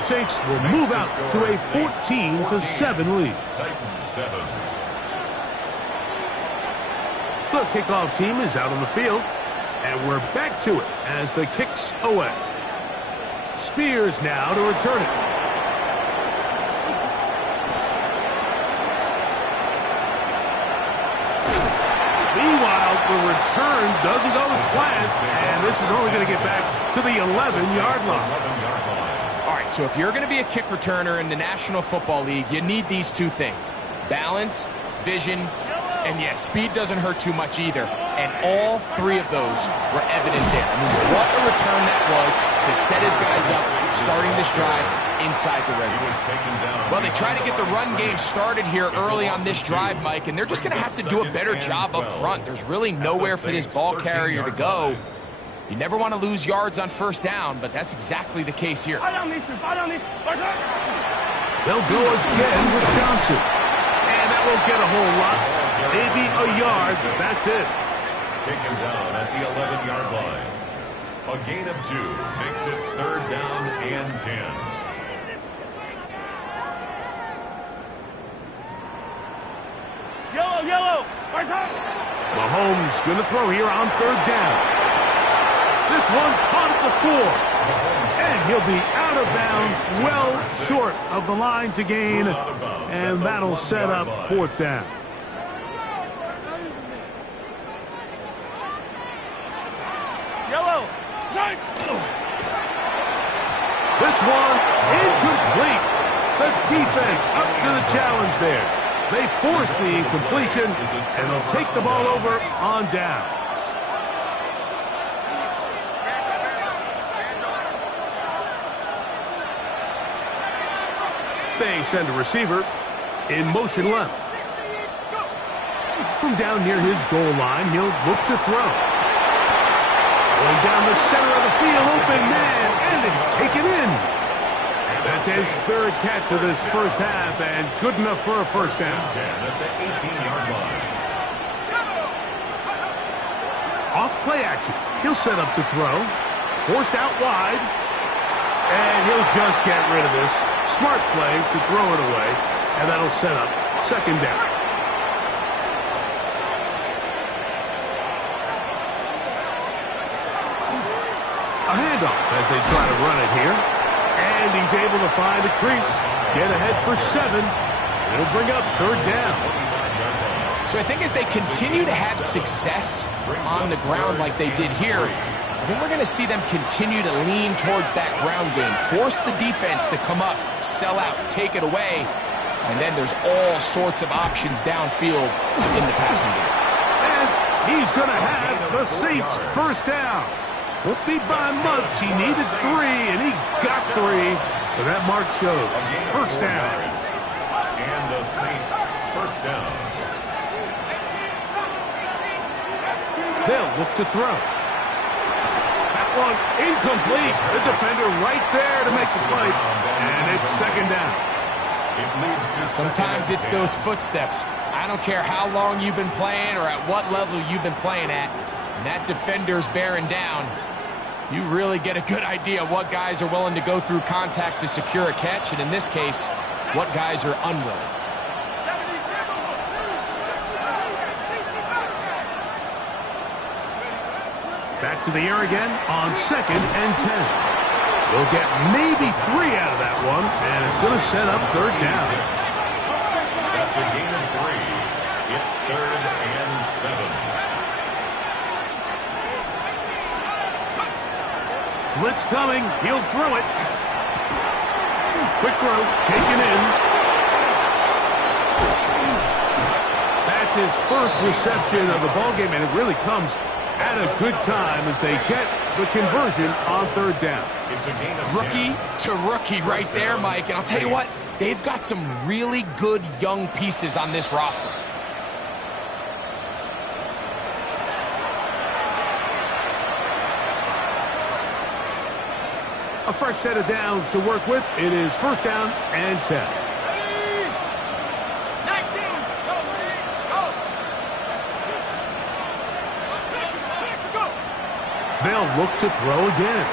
Saints will move out to a 14-7 lead. Titans 7. The kickoff team is out on the field, and we're back to it as the kick's away. Spears now to return it. Meanwhile, the return doesn't go as planned, and this is only going to get back to the 11-yard line. All right, so if you're going to be a kick returner in the National Football League, you need these two things: balance, vision, and yes, speed doesn't hurt too much either. And all 3 of those were evident there. I mean, what a return that was to set his guys up, starting this drive inside the red zone. Well, they try to get the run game started here early on this drive, Mike, and they're just going to have to do a better job up front. There's really nowhere for this ball carrier to go. You never want to lose yards on first down, but that's exactly the case here. They'll go again with Johnson. And that won't get a whole lot. Maybe a yard, but that's it. Take him down at the 11-yard line. A gain of 2 makes it 3rd down and 10. Yellow. Mahomes going to throw here on 3rd down. This one caught at the 4. And he'll be out of bounds, well short of the line to gain. And that'll set up 4th down. Yellow. This one incomplete. The defense up to the challenge there. They force the incompletion, and they'll take the ball over on downs. They send a receiver in motion left. From down near his goal line, he'll look to throw. Going down the center of the field, open man, and it's taken in. That's his 3rd catch of this first half, and good enough for a first down. 10 at the 18-yard line. Off play action. He'll set up to throw. Forced out wide. And he'll just get rid of this. Smart play to throw it away, and that'll set up 2nd down. A handoff as they try to run it here. And he's able to find the crease, get ahead for 7. It'll bring up 3rd down. So I think as they continue to have success on the ground like they did here, I think we're going to see them continue to lean towards that ground game, force the defense to come up, sell out, take it away, and then there's all sorts of options downfield in the passing game. And he's going to have the Saints 1st down. Won't be by much. He needed 3, and he got 3. But that mark shows 1st down. And the Saints 1st down. They'll look to throw. That one incomplete. The defender right there to make the play. And it's 2nd down. It leads to Sometimes it's those footsteps. I don't care how long you've been playing or at what level you've been playing at. And that defender's bearing down. You really get a good idea of what guys are willing to go through contact to secure a catch, and in this case, what guys are unwilling. Back to the air again on 2nd and 10. They'll get maybe 3 out of that one, and it's going to set up 3rd down. That's a gain of 3. It's 3rd and 7. Blitz coming. He'll throw it. Quick throw. Taken in. That's his first reception of the ballgame, and it really comes at a good time as they get the conversion on 3rd down. It's a gain of Rookie to rookie right there, Mike. And I'll tell you what, they've got some really good young pieces on this roster. A fresh set of downs to work with. It is 1st down and 10. 19, go, go. They'll look to throw again.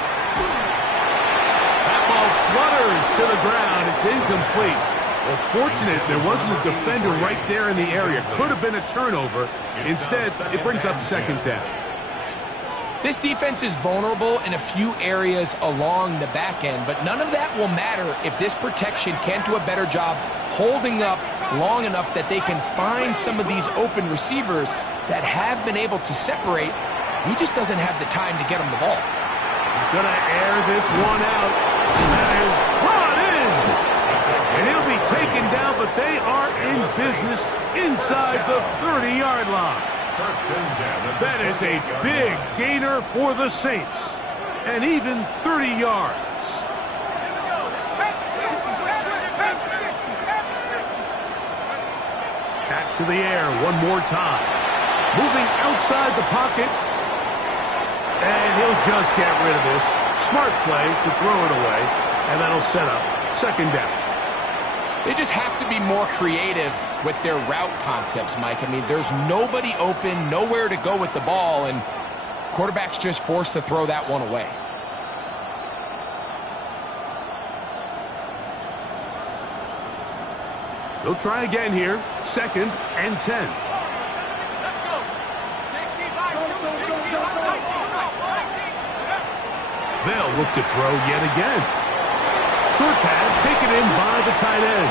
That ball flutters to the ground. It's incomplete. Well, fortunate there wasn't a defender right there in the area. Could have been a turnover. Instead, it brings up 2nd down. This defense is vulnerable in a few areas along the back end, but none of that will matter if this protection can't do a better job holding up long enough that they can find some of these open receivers that have been able to separate. He just doesn't have the time to get him the ball. He's going to air this one out. That is brought in. And he'll be taken down, but they are in business inside the 30-yard line. That is a big gainer for the Saints. And even 30 yards. Back to the air one more time. Moving outside the pocket. And he'll just get rid of this. Smart play to throw it away. And that'll set up 2nd down. They just have to be more creative with their route concepts, Mike. I mean, there's nobody open, nowhere to go with the ball, and quarterback's just forced to throw that one away. They'll try again here. 2nd and 10. Let's go. 65, 19. They'll look to throw yet again. Short pass taken in by the tight end.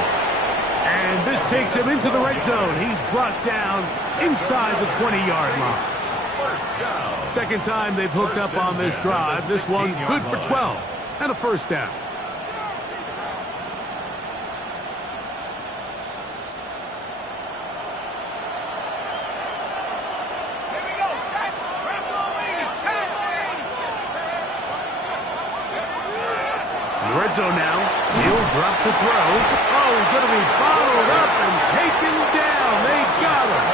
And this takes him into the red zone. He's brought down inside the 20-yard line. 2nd time they've hooked up on this drive. This one good for 12 and a 1st down. Here we go. Set. Red zone now. He'll drop to throw. Oh, he's going to be bottled up and taken down. They got him.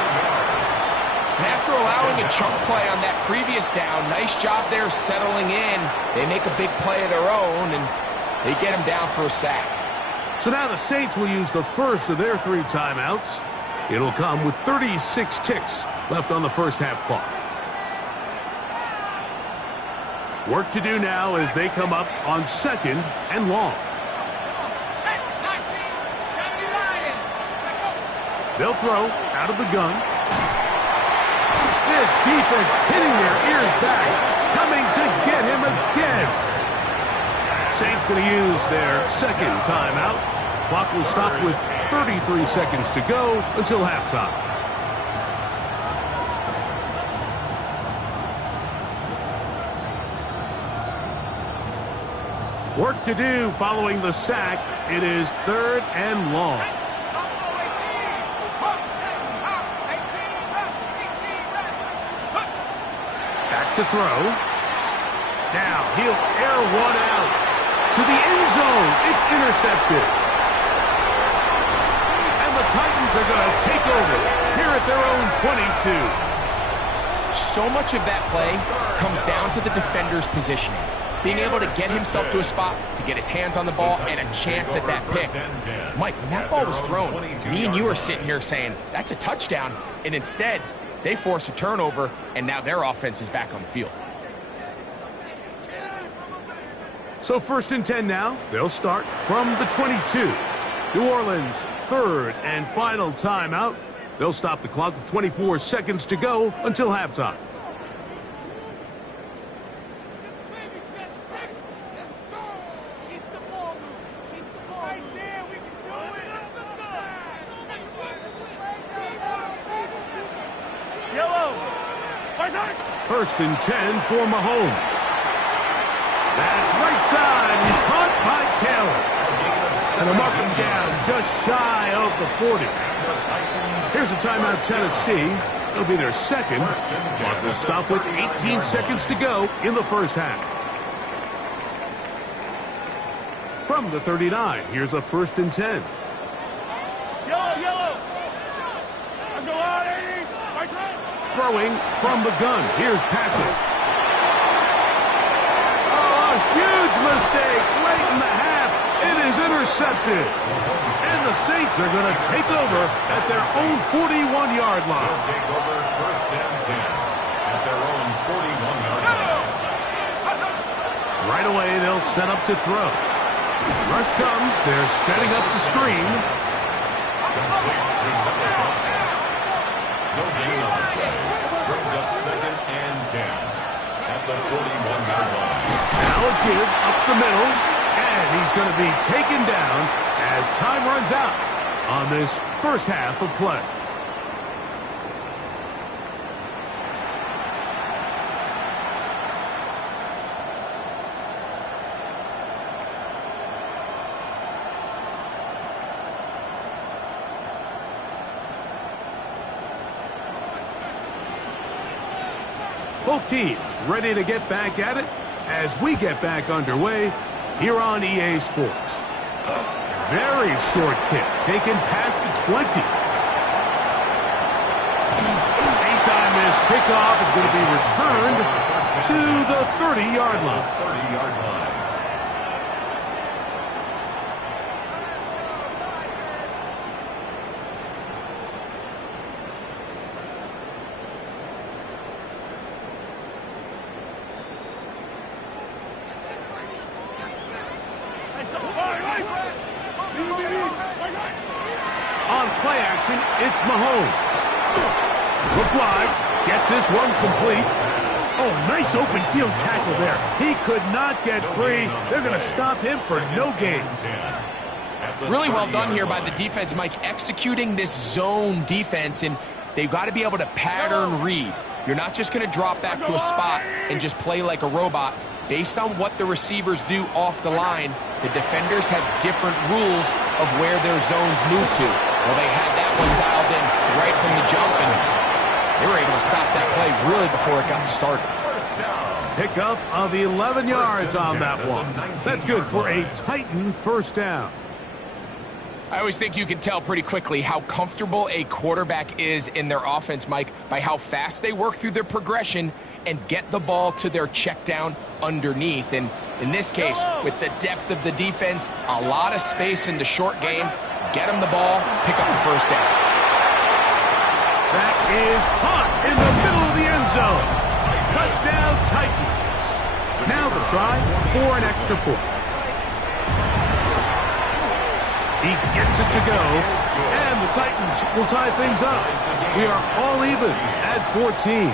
And after allowing a chunk play on that previous down, nice job there settling in. They make a big play of their own, and they get him down for a sack. So now the Saints will use the first of their 3 timeouts. It'll come with 36 ticks left on the first half clock. Work to do now as they come up on 2nd and long. Set. 19. 79. They'll throw out of the gun. This defense hitting their ears back, coming to get him again. Saints going to use their second timeout. Clock will stop with 33 seconds to go until halftime. Work to do following the sack. It is 3rd and long. Back to throw. Now he'll air one out to the end zone. It's intercepted. And the Titans are going to take over here at their own 22. So much of that play comes down to the defender's positioning. Being able to get himself to a spot, to get his hands on the ball, and a chance at that pick. Mike, when that ball was thrown, me and you are sitting here saying, that's a touchdown. And instead, they force a turnover, and now their offense is back on the field. So 1st and 10 now. They'll start from the 22. New Orleans, 3rd and final timeout. They'll stop the clock with 24 seconds to go until halftime. First and 10 for Mahomes. That's right side, and caught by Taylor. And they'll mark him down just shy of the 40. Here's a timeout, Tennessee. It'll be their second. Clock will stop with 18 seconds to go in the first half. From the 39, here's a 1st and 10. Yellow. Let's go out, 80. Right side. Throwing from the gun. Here's Patrick. Oh, a huge mistake late in the half. It is intercepted. And the Saints are going to take over at their own 41-yard line. They'll take over 1st and 10 at their own 41-yard line. Right away, they'll set up to throw. Rush comes. They're setting up the screen. Complete to number 5. No gain on the play. Brings up 2nd and 10 at the 41-yard line. Now a give up the middle, and he's going to be taken down as time runs out on this first half of play. Both teams ready to get back at it as we get back underway here on EA Sports. Very short kick taken past the 20. Anytime this kickoff is going to be returned to the 30-yard line. 30-yard line. On play action, it's Mahomes. Look wide. Get this one complete. Oh, nice open field tackle there. He could not get free. They're going to stop him for no gain. Really well done here by the defense, Mike, executing this zone defense, and they've got to be able to pattern read. You're not just going to drop back to a spot and just play like a robot. Based on what the receivers do off the line, the defenders have different rules of where their zones move to. Well, they had that one dialed in right from the jump, and they were able to stop that play really before it got started. Pickup of 11 yards on that one. That's good for a Titan first down. I always think you can tell pretty quickly how comfortable a quarterback is in their offense, Mike, by how fast they work through their progression and get the ball to their check down underneath. And in this case, with the depth of the defense, a lot of space in the short game, get them the ball, pick up the first down. That is caught in the middle of the end zone. Touchdown, Titans. Now the try for an extra point. He gets it to go, and the Titans will tie things up. We are all even at 14.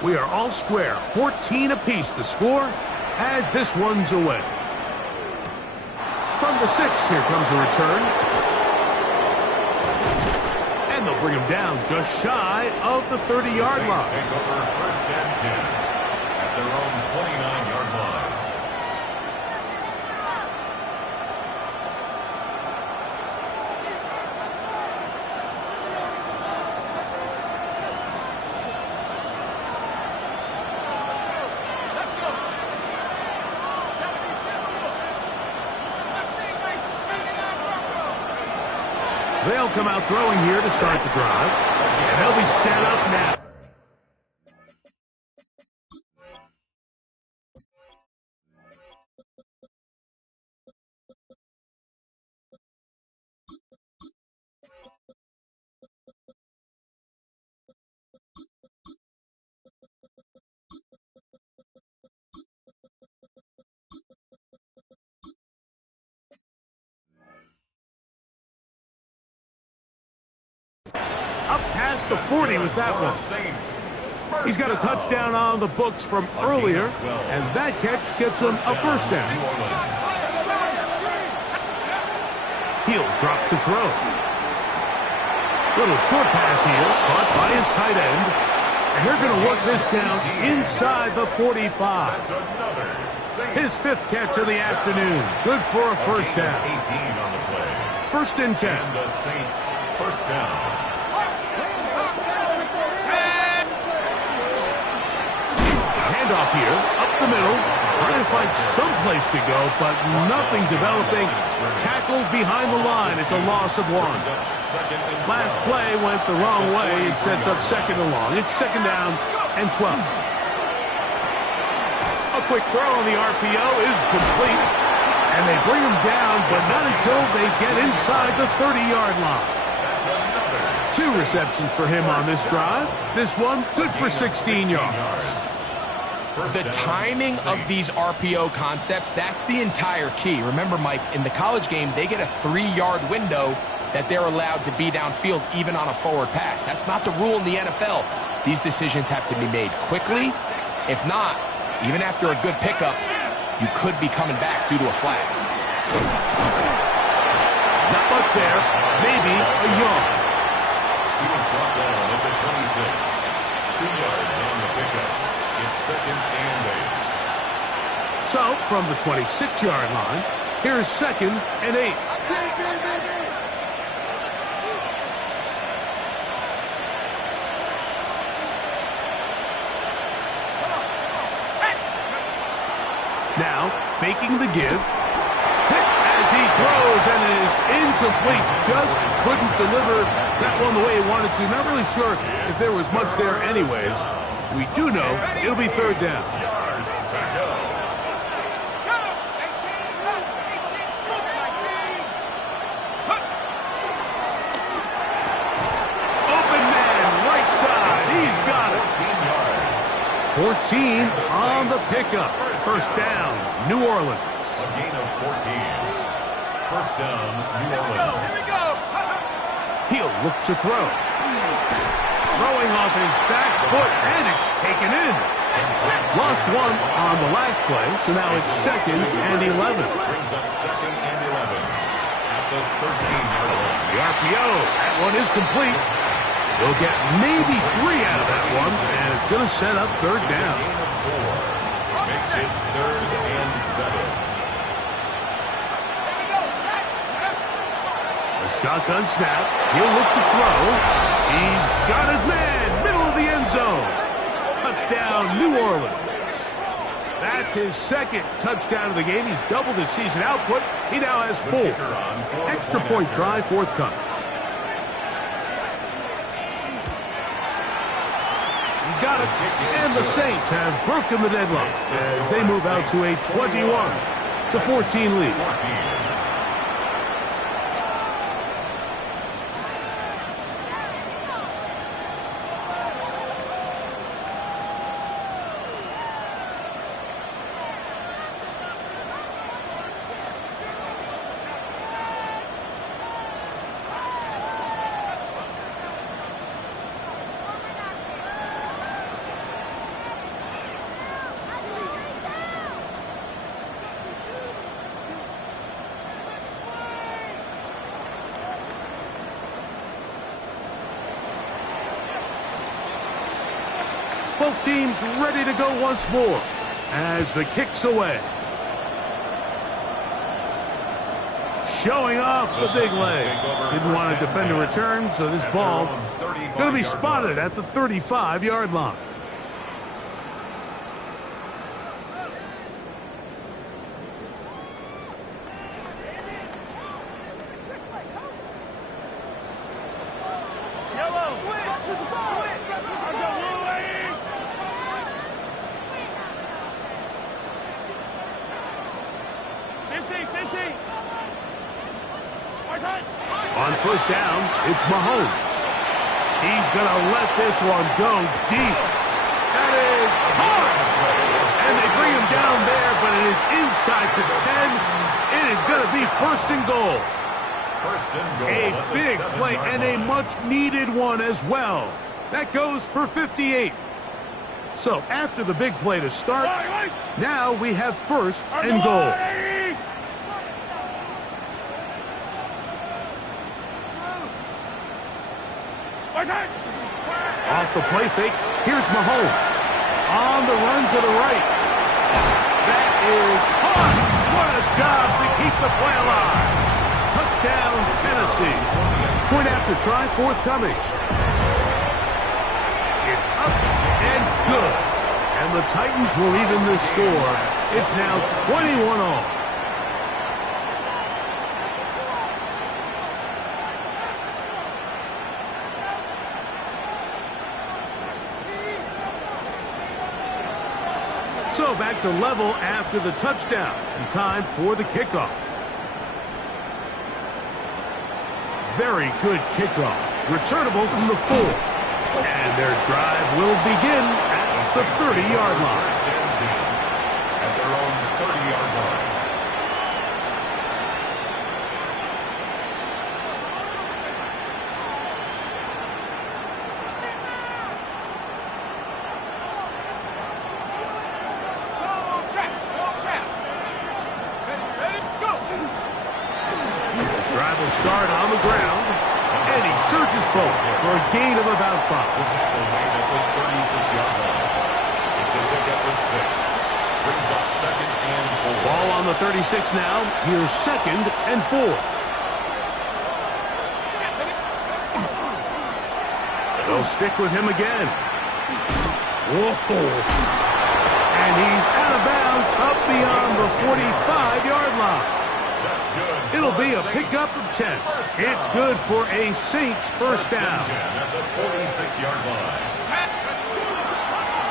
We are all square, 14 apiece the score as this one's away. From the 6, here comes a return. And they'll bring him down just shy of the 30-yard line. Take over 1st and 10 at their own 29-yard line. They'll come out throwing here to start the drive. And they'll be set up now. Up past the 40 with that one. He's got a touchdown on the books from earlier, and that catch gets him a first down. He'll drop to throw. Little short pass here, caught by his tight end, and they're going to work this down inside the 45. His 5th catch of the afternoon. Good for a first down. 18 on the play. 1st and 10. And the Saints, first down. Handoff here, up the middle, trying to find some place to go, but nothing developing. Tackled behind the line. It's a loss of 1. Last play went the wrong way. It sets up 2nd and long. It's 2nd down and 12. A quick throw on the RPO is complete, and they bring him down, but not until they get inside the 30-yard line. 2 receptions for him on this drive. This one good for 16 yards. The timing of these RPO concepts, that's the entire key. Remember, Mike, in the college game, they get a 3-yard window that they're allowed to be downfield even on a forward pass. That's not the rule in the NFL. These decisions have to be made quickly. If not, even after a good pickup, you could be coming back due to a flag. Not much there. Maybe a yard. He was brought down at the 26. 2 yards on the pickup. It's 2nd and 8. So, from the 26-yard line, here's 2nd and 8. Now, faking the give. Hit as he throws, and it is incomplete. Just couldn't deliver that one the way he wanted to. Not really sure if there was much there anyways. We do know it'll be 3rd down. Yards to go. Open man, right side. He's got it. 14 on the pickup. First down, New Orleans. A gain of 14. First down, New Orleans. He'll look to throw. Throwing off his back foot, and it's taken in. Lost 1 on the last play, so now it's 2nd and 11. Brings up 2nd and 11 at the 13-yard line. The RPO, that one is complete. They'll get maybe 3 out of that one, and it's going to set up 3rd down. Gain of 4. Makes it 3rd and 7. A shotgun snap. He'll look to throw. He's got his man, middle of the end zone. Touchdown, New Orleans. That's his 2nd touchdown of the game. He's doubled his season output. He now has 4. Extra point try forthcoming. He's got it. And the Saints have broken the deadlock as they move out to a 21-14 lead. Both teams ready to go once more as the kick's away. Showing off the big leg. Didn't want to defend a return, so this ball going to be spotted at the 35-yard line. On first down, it's Mahomes. He's going to let this one go deep. That is hard. And they bring him down there, but it is inside the 10. It is going to be first and goal. A big play and a much-needed one as well. That goes for 58. So after the big play to start, now we have first and goal. Off the play fake, here's Mahomes. On the run to the right. That is hard. What a job to keep the play alive. Touchdown, Tennessee. Point after try forthcoming. It's up and good. And the Titans will even this score. It's now 21-all. So back to level after the touchdown, and time for the kickoff. Very good kickoff. Returnable from the 4. And their drive will begin at the 30-yard line. At their own 30-yard line. Drive will start on the ground, and he surges forward for a gain of about 5. It's a pickup of 6. Brings up second and 4. Ball on the 36 now. Here's second and 4. They'll stick with him again. Whoa. And he's out of bounds up beyond the 45-yard line. That's good. It'll be a pickup of 10. It's good for a Saints first down. At the 46-yard line.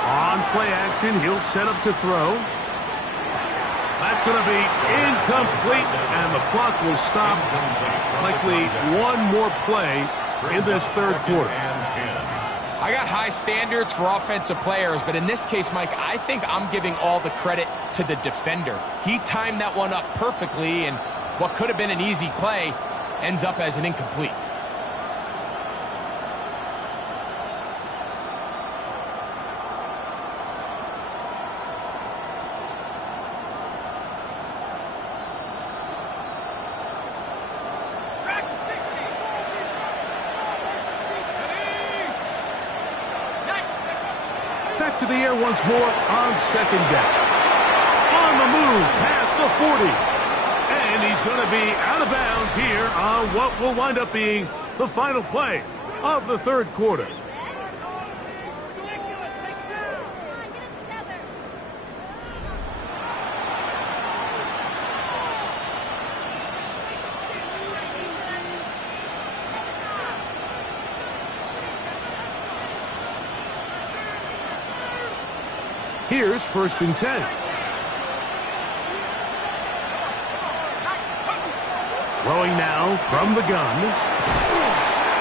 On play action, he'll set up to throw. That's going to be incomplete, and the clock will stop. Likely one more play in this third quarter. I got high standards for offensive players, but in this case, Mike, I think I'm giving all the credit to the defender. He timed that one up perfectly, and what could have been an easy play ends up as an incomplete. Back to the air once more on second down. On the move past the 40. And he's going to be out of bounds here on what will wind up being the final play of the third quarter. Here's first and 10. Throwing now from the gun.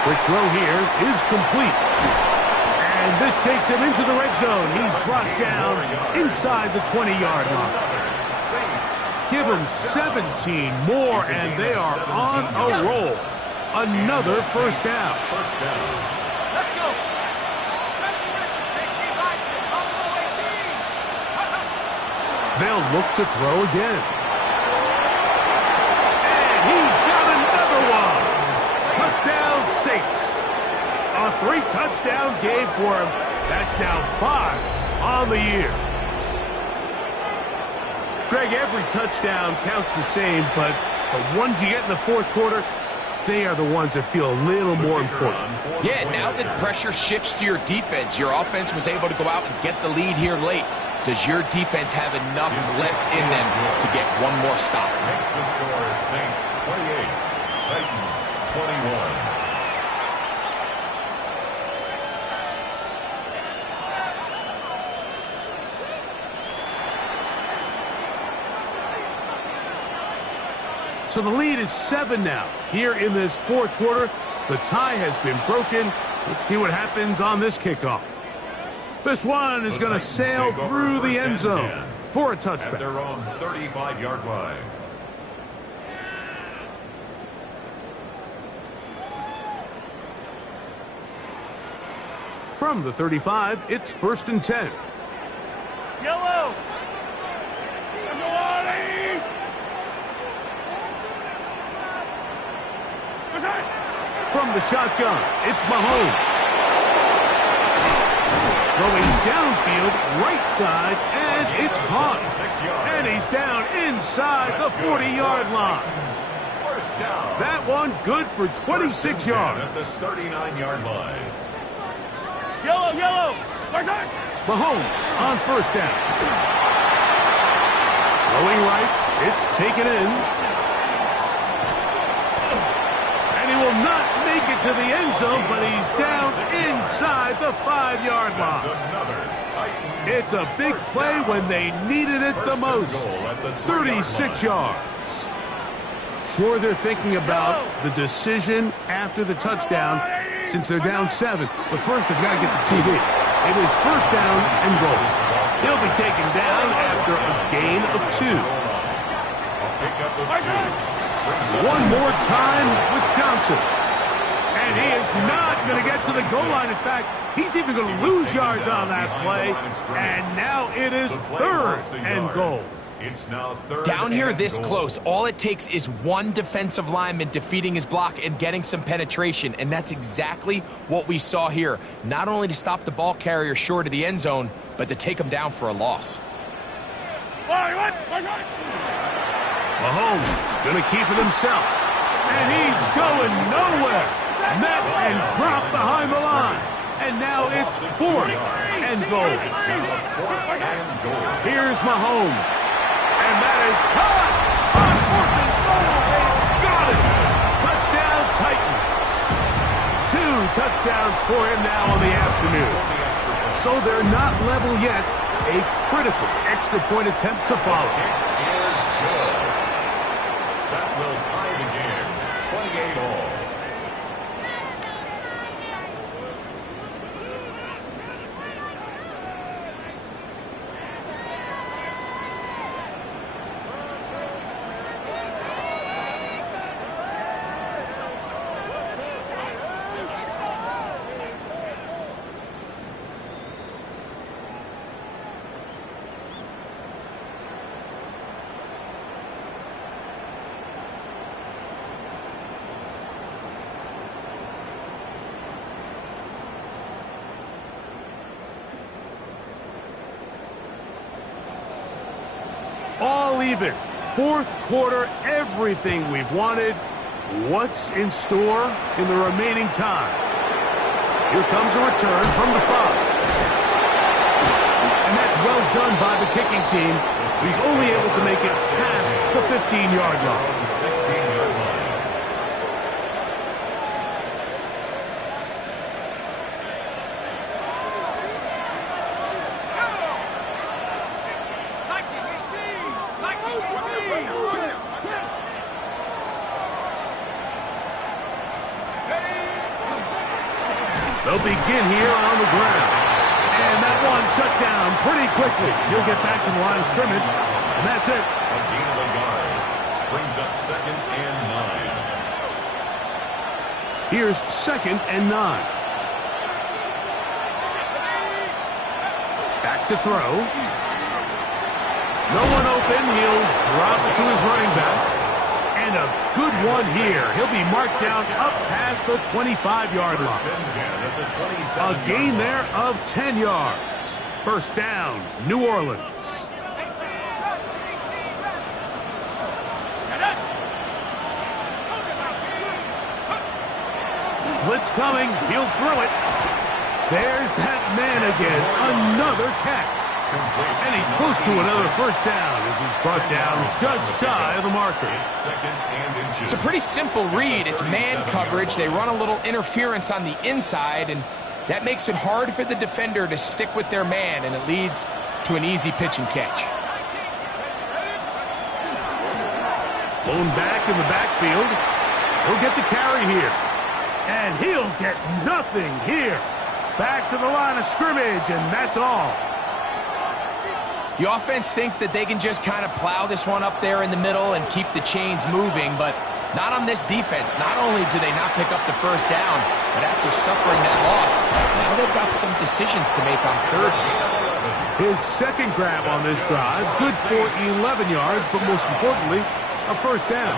Quick throw here is complete. And this takes him into the red zone. He's brought down inside the 20-yard line. Give him 17 more, and they are on a roll. Another first down. Let's go. They'll look to throw again. And he's got another one. Touchdown Saints. A 3-touchdown game for him. That's now 5 on the year. Greg, every touchdown counts the same, but the ones you get in the fourth quarter, they are the ones that feel a little more important. Yeah, now that pressure shifts to your defense, your offense was able to go out and get the lead here late. Does your defense have enough left in them to get one more stop? Next the score is Saints 28, Titans 21. So the lead is 7 now. Here in this fourth quarter, the tie has been broken. Let's see what happens on this kickoff. This one is going to sail through the end zone for a touchback. At their own 35-yard line. From the 35, it's 1st and 10. Yellow. From the shotgun, it's Mahomes. Throwing downfield, right side, and it's caught. And he's down inside the 40-yard line. First down. That one good for 26 yards. At the 39-yard line. Yellow. Mahomes on 1st down. Throwing right, it's taken in. And he will not make it to the end zone, but he's down inside the 5-yard line. It's a big play when they needed it the most. 36 yards. Sure, they're thinking about the decision after the touchdown since they're down 7. But first, they've got to get the TD. It is 1st down and goal. He'll be taken down after a gain of 2. One more time with Johnson. And he is not going to get to the goal line. In fact, he's even going to lose yards on that play. And now it is 3rd and goal. It's now 3rd Down here and this goal. close, all it takes is one defensive lineman defeating his block and getting some penetration, and that's exactly what we saw here. Not only to stop the ball carrier short of the end zone, but to take him down for a loss. Mahomes going to keep it himself. And he's going nowhere. Met and dropped behind the line. And now it's 4th and goal. Here's Mahomes. And that is caught on 4th and goal. They've got it. Touchdown Titans. 2 touchdowns for him now on the afternoon. So they're not level yet. A critical extra point attempt to follow. That will tie the game. 28 all. All even. 4th quarter, everything we've wanted. What's in store in the remaining time? Here comes a return from the 5. And that's well done by the kicking team. He's only able to make it past the 15-yard line. 16-yard line. They'll begin here on the ground. And that one shut down pretty quickly. He'll get back to the line of scrimmage. And that's it. A gain of a yard. Brings up 2nd and 9. Here's 2nd and 9. Back to throw. No one open. He'll drop it to his running back. And a good one here. He'll be marked down up past the 25-yard line. A gain there of 10 yards. First down, New Orleans. Blitz coming. He'll throw it. There's that man again. Another catch. And he's close to another first down as he's brought down just shy of the marker. It's a pretty simple read. It's man coverage. They run a little interference on the inside, and that makes it hard for the defender to stick with their man, and it leads to an easy pitch and catch. Blown back in the backfield. He'll get the carry here. And he'll get nothing here. Back to the line of scrimmage, and that's all. The offense thinks that they can just kind of plow this one up there in the middle and keep the chains moving, but not on this defense. Not only do they not pick up the first down, but after suffering that loss, now they've got some decisions to make on third down. His second grab on this drive, good for 11 yards, but most importantly, a first down.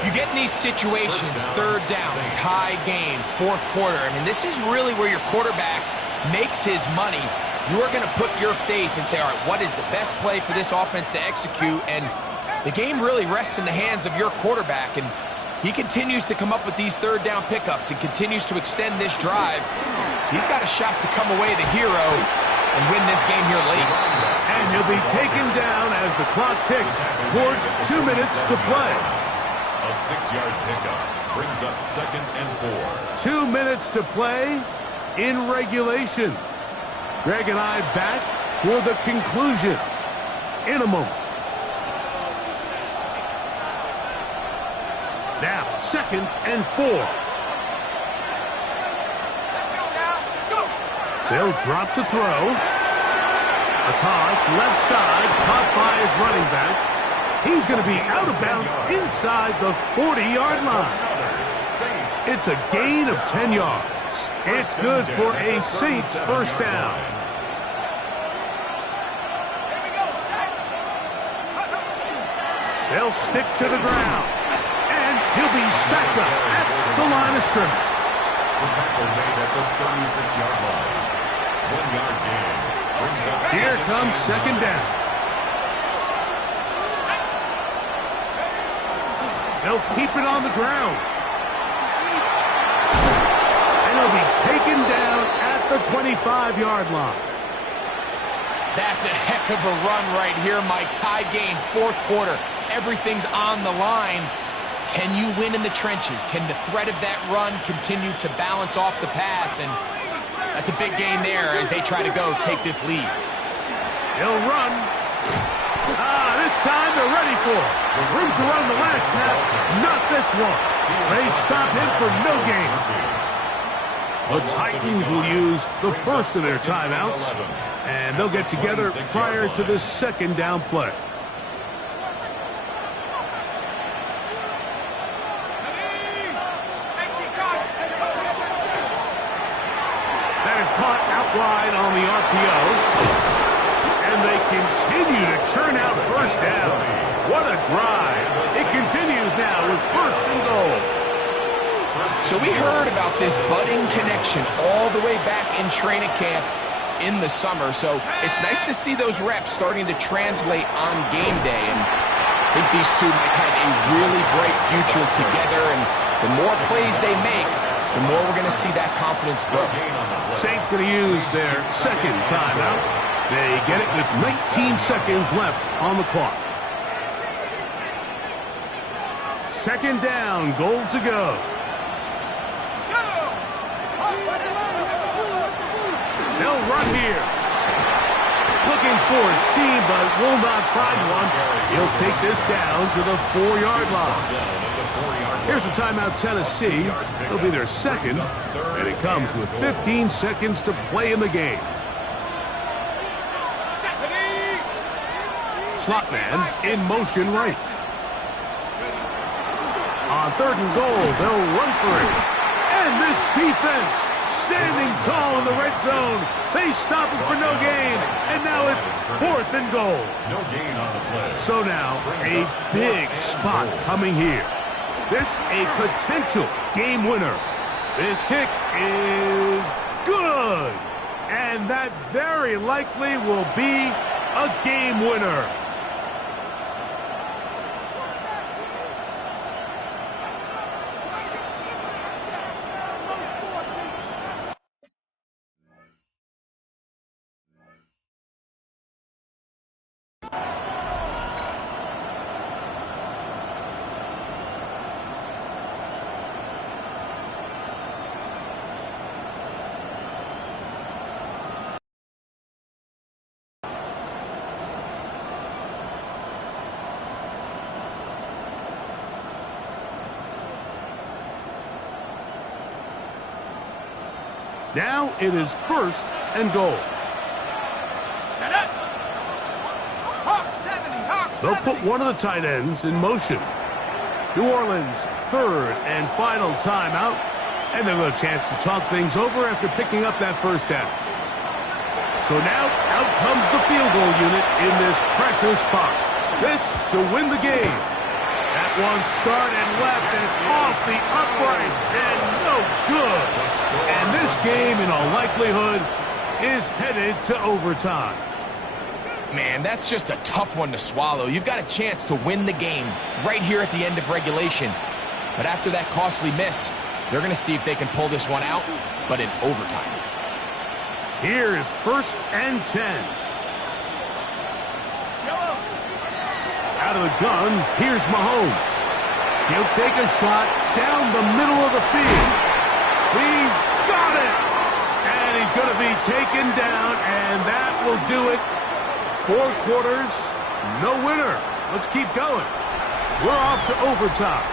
You get in these situations, third down, tie game, fourth quarter. I mean, this is really where your quarterback makes his money. You are going to put your faith and say, all right, what is the best play for this offense to execute? And the game really rests in the hands of your quarterback. And he continues to come up with these third down pickups and continues to extend this drive. He's got a shot to come away the hero and win this game here late. And he'll be taken down as the clock ticks towards 2 minutes to play. A 6-yard pickup brings up 2nd and 4. 2 minutes to play in regulation. Greg and I back for the conclusion in a moment. Now, 2nd and 4. They'll drop to throw. A toss, left side, caught by his running back. He's going to be out of bounds inside the 40-yard line. It's a gain of 10 yards. It's good for a Saints first down. They'll stick to the ground. And he'll be stacked up at the line of scrimmage. The tackle made at the 36-yard line. 1-yard gain. Here comes second down. They'll keep it on the ground. And he'll be taken down at the 25-yard line. That's a heck of a run right here, Mike. Tie game, fourth quarter. Everything's on the line. Can you win in the trenches? Can the threat of that run continue to balance off the pass? And that's a big gain there as they try to go take this lead. He'll run. This time they're ready for it. Room to run the last snap. Not this one. They stop him for no gain. The Titans will use the first of their timeouts, and they'll get together prior to the second down play. That is caught out wide on the RPO. And they continue to churn out first down. What a drive. It continues now with first and goal. So we heard about this budding connection all the way back in training camp in the summer. So it's nice to see those reps starting to translate on game day. And I think these two might have a really bright future together. And the more plays they make, the more we're going to see that confidence grow. Saints going to use their second timeout. They get it with 19 seconds left on the clock. Second down, goal to go. They'll run here. Looking for a seam, but will not find one. He'll take this down to the 4-yard line. Here's a timeout, Tennessee. It'll be their second, and it comes with 15 seconds to play in the game. Slot man in motion right. On third and goal, they'll run for it. And this defense standing tall in the red zone. They stop him for no gain. And now it's 4th and goal. No gain on the play. So now, a big spot coming here. This a potential game winner. This kick is good. And that very likely will be a game winner. Now it is 1st and goal. Set it. Hawk 70. Hawk 70. They'll put one of the tight ends in motion. New Orleans' 3rd and final timeout. And they'll have a chance to talk things over after picking up that first down. So now out comes the field goal unit in this pressure spot. This to win the game. That one started left and it's off the upright and no good. And this game, in all likelihood, is headed to overtime. Man, that's just a tough one to swallow. You've got a chance to win the game right here at the end of regulation. But after that costly miss, they're going to see if they can pull this one out, but in overtime. Here's 1st and 10. Out of the gun, here's Mahomes. He'll take a shot down the middle of the field. He's got it! And he's going to be taken down, and that will do it. 4 quarters, no winner. Let's keep going. We're off to overtime.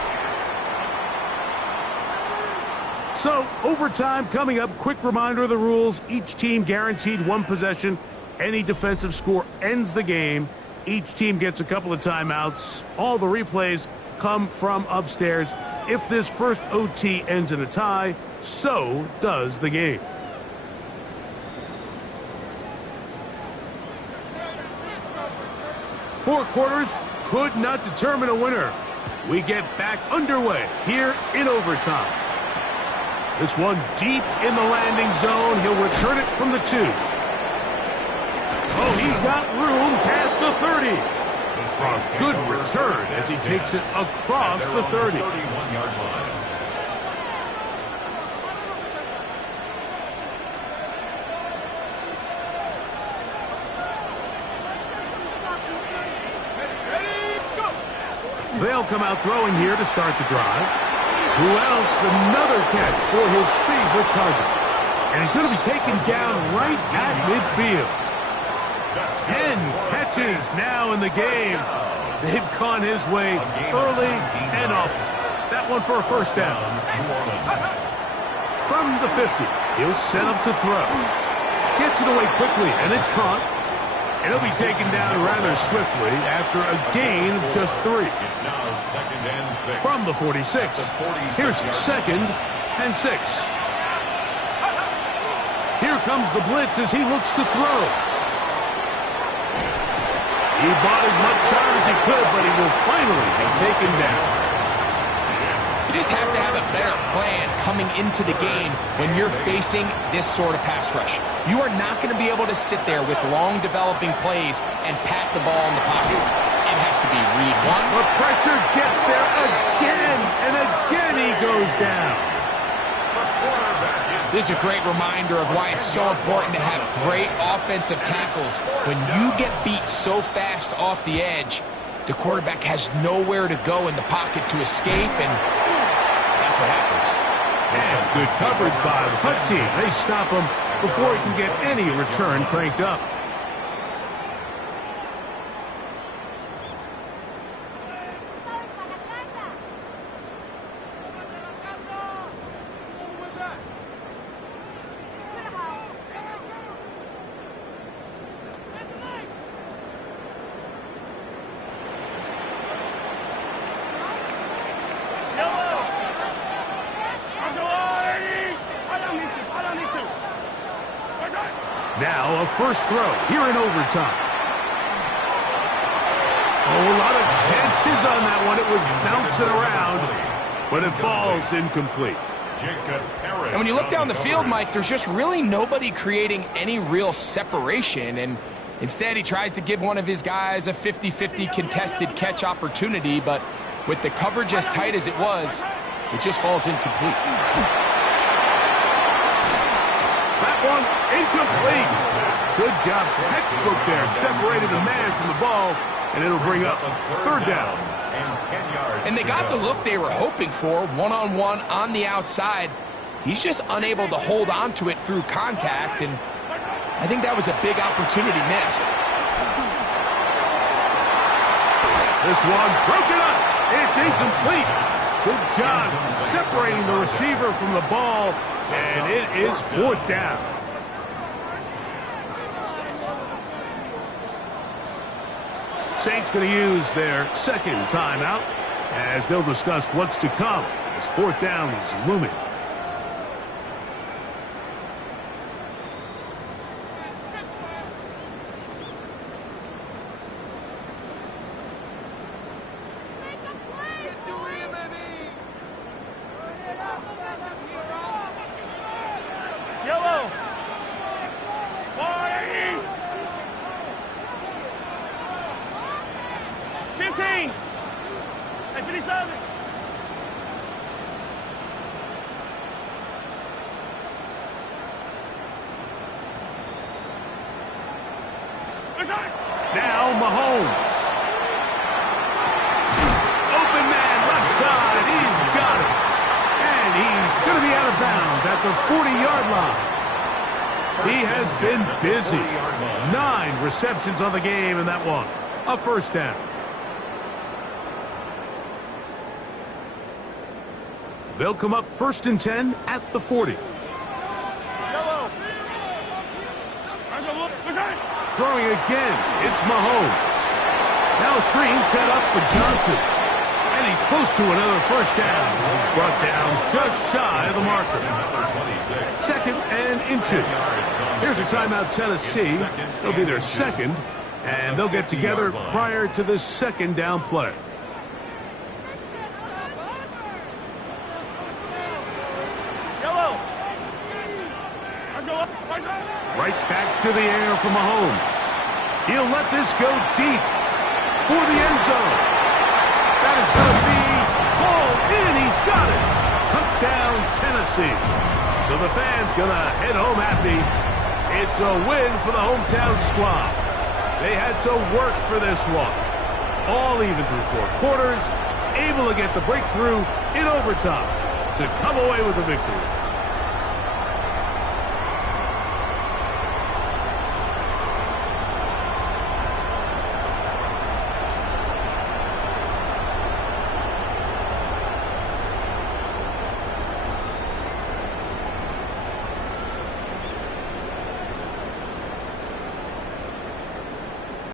So, overtime coming up. Quick reminder of the rules. Each team guaranteed 1 possession. Any defensive score ends the game. Each team gets a couple of timeouts. All the replays come from upstairs. If this first OT ends in a tie, so does the game. Four quarters could not determine a winner. We get back underway here in overtime. This one deep in the landing zone. He'll return it from the 2. Oh, he's got room past the 30. A good return as he takes it across the 30. 31-yard line. They'll come out throwing here to start the drive. Who else? Another catch for his favorite target. And he's going to be taken down right at midfield. 10 catches now in the game. They've gone his way early and often. That one for a first down. From the 50, he'll set up to throw. Gets it away quickly, and it's caught. And he'll be taken down rather swiftly after a gain of just 3. It's now 2nd and 6. From the 46. Here's 2nd and 6. Here comes the blitz as he looks to throw. He bought as much time as he could, but he will finally be taken down. You just have to have a better plan coming into the game when you're facing this sort of pass rush. You are not going to be able to sit there with long developing plays and pat the ball in the pocket. It has to be read one. The pressure gets there again, and again he goes down. This is a great reminder of why it's so important to have great offensive tackles. When you get beat so fast off the edge, the quarterback has nowhere to go in the pocket to escape, and that's what happens. And good coverage by the punt team. They stop him before he can get any return cranked up. Now a first throw here in overtime. Oh, a lot of chances on that one. It was bouncing around, but it falls incomplete. And when you look down the field, Mike, there's just really nobody creating any real separation. And instead, he tries to give one of his guys a 50-50 contested catch opportunity. But with the coverage as tight as it was, it just falls incomplete. That one incomplete. Good job. Textbook there. Separated the man from the ball, and it'll bring up third down. And they got the look they were hoping for, one-on-one on the outside. He's just unable to hold on to it through contact, and I think that was a big opportunity missed. This one broken up. It's incomplete. Good job separating the receiver from the ball, and it is fourth down. Saints going to use their second timeout as they'll discuss what's to come as fourth down is looming. Yellow. 15. Hey, 57. Now Mahomes. Open man left side. He's got it. And he's going to be out of bounds at the 40-yard line. He has been busy. 9 receptions on the game in that one. A first down. They'll come up 1st and 10 at the 40. Throwing again, it's Mahomes. Now a screen set up for Johnson. And he's close to another first down. He's brought down just shy of the marker. 2nd and inches. Here's a timeout, Tennessee. It'll be their second, and they'll get together prior to this second down play. Right back to the air for Mahomes. He'll let this go deep for the end zone. That is going to be hauled in. He's got it. Touchdown, Tennessee. So the fans going to head home happy. It's a win for the hometown squad. They had to work for this one. All even through 4 quarters, able to get the breakthrough in overtime to come away with the victory.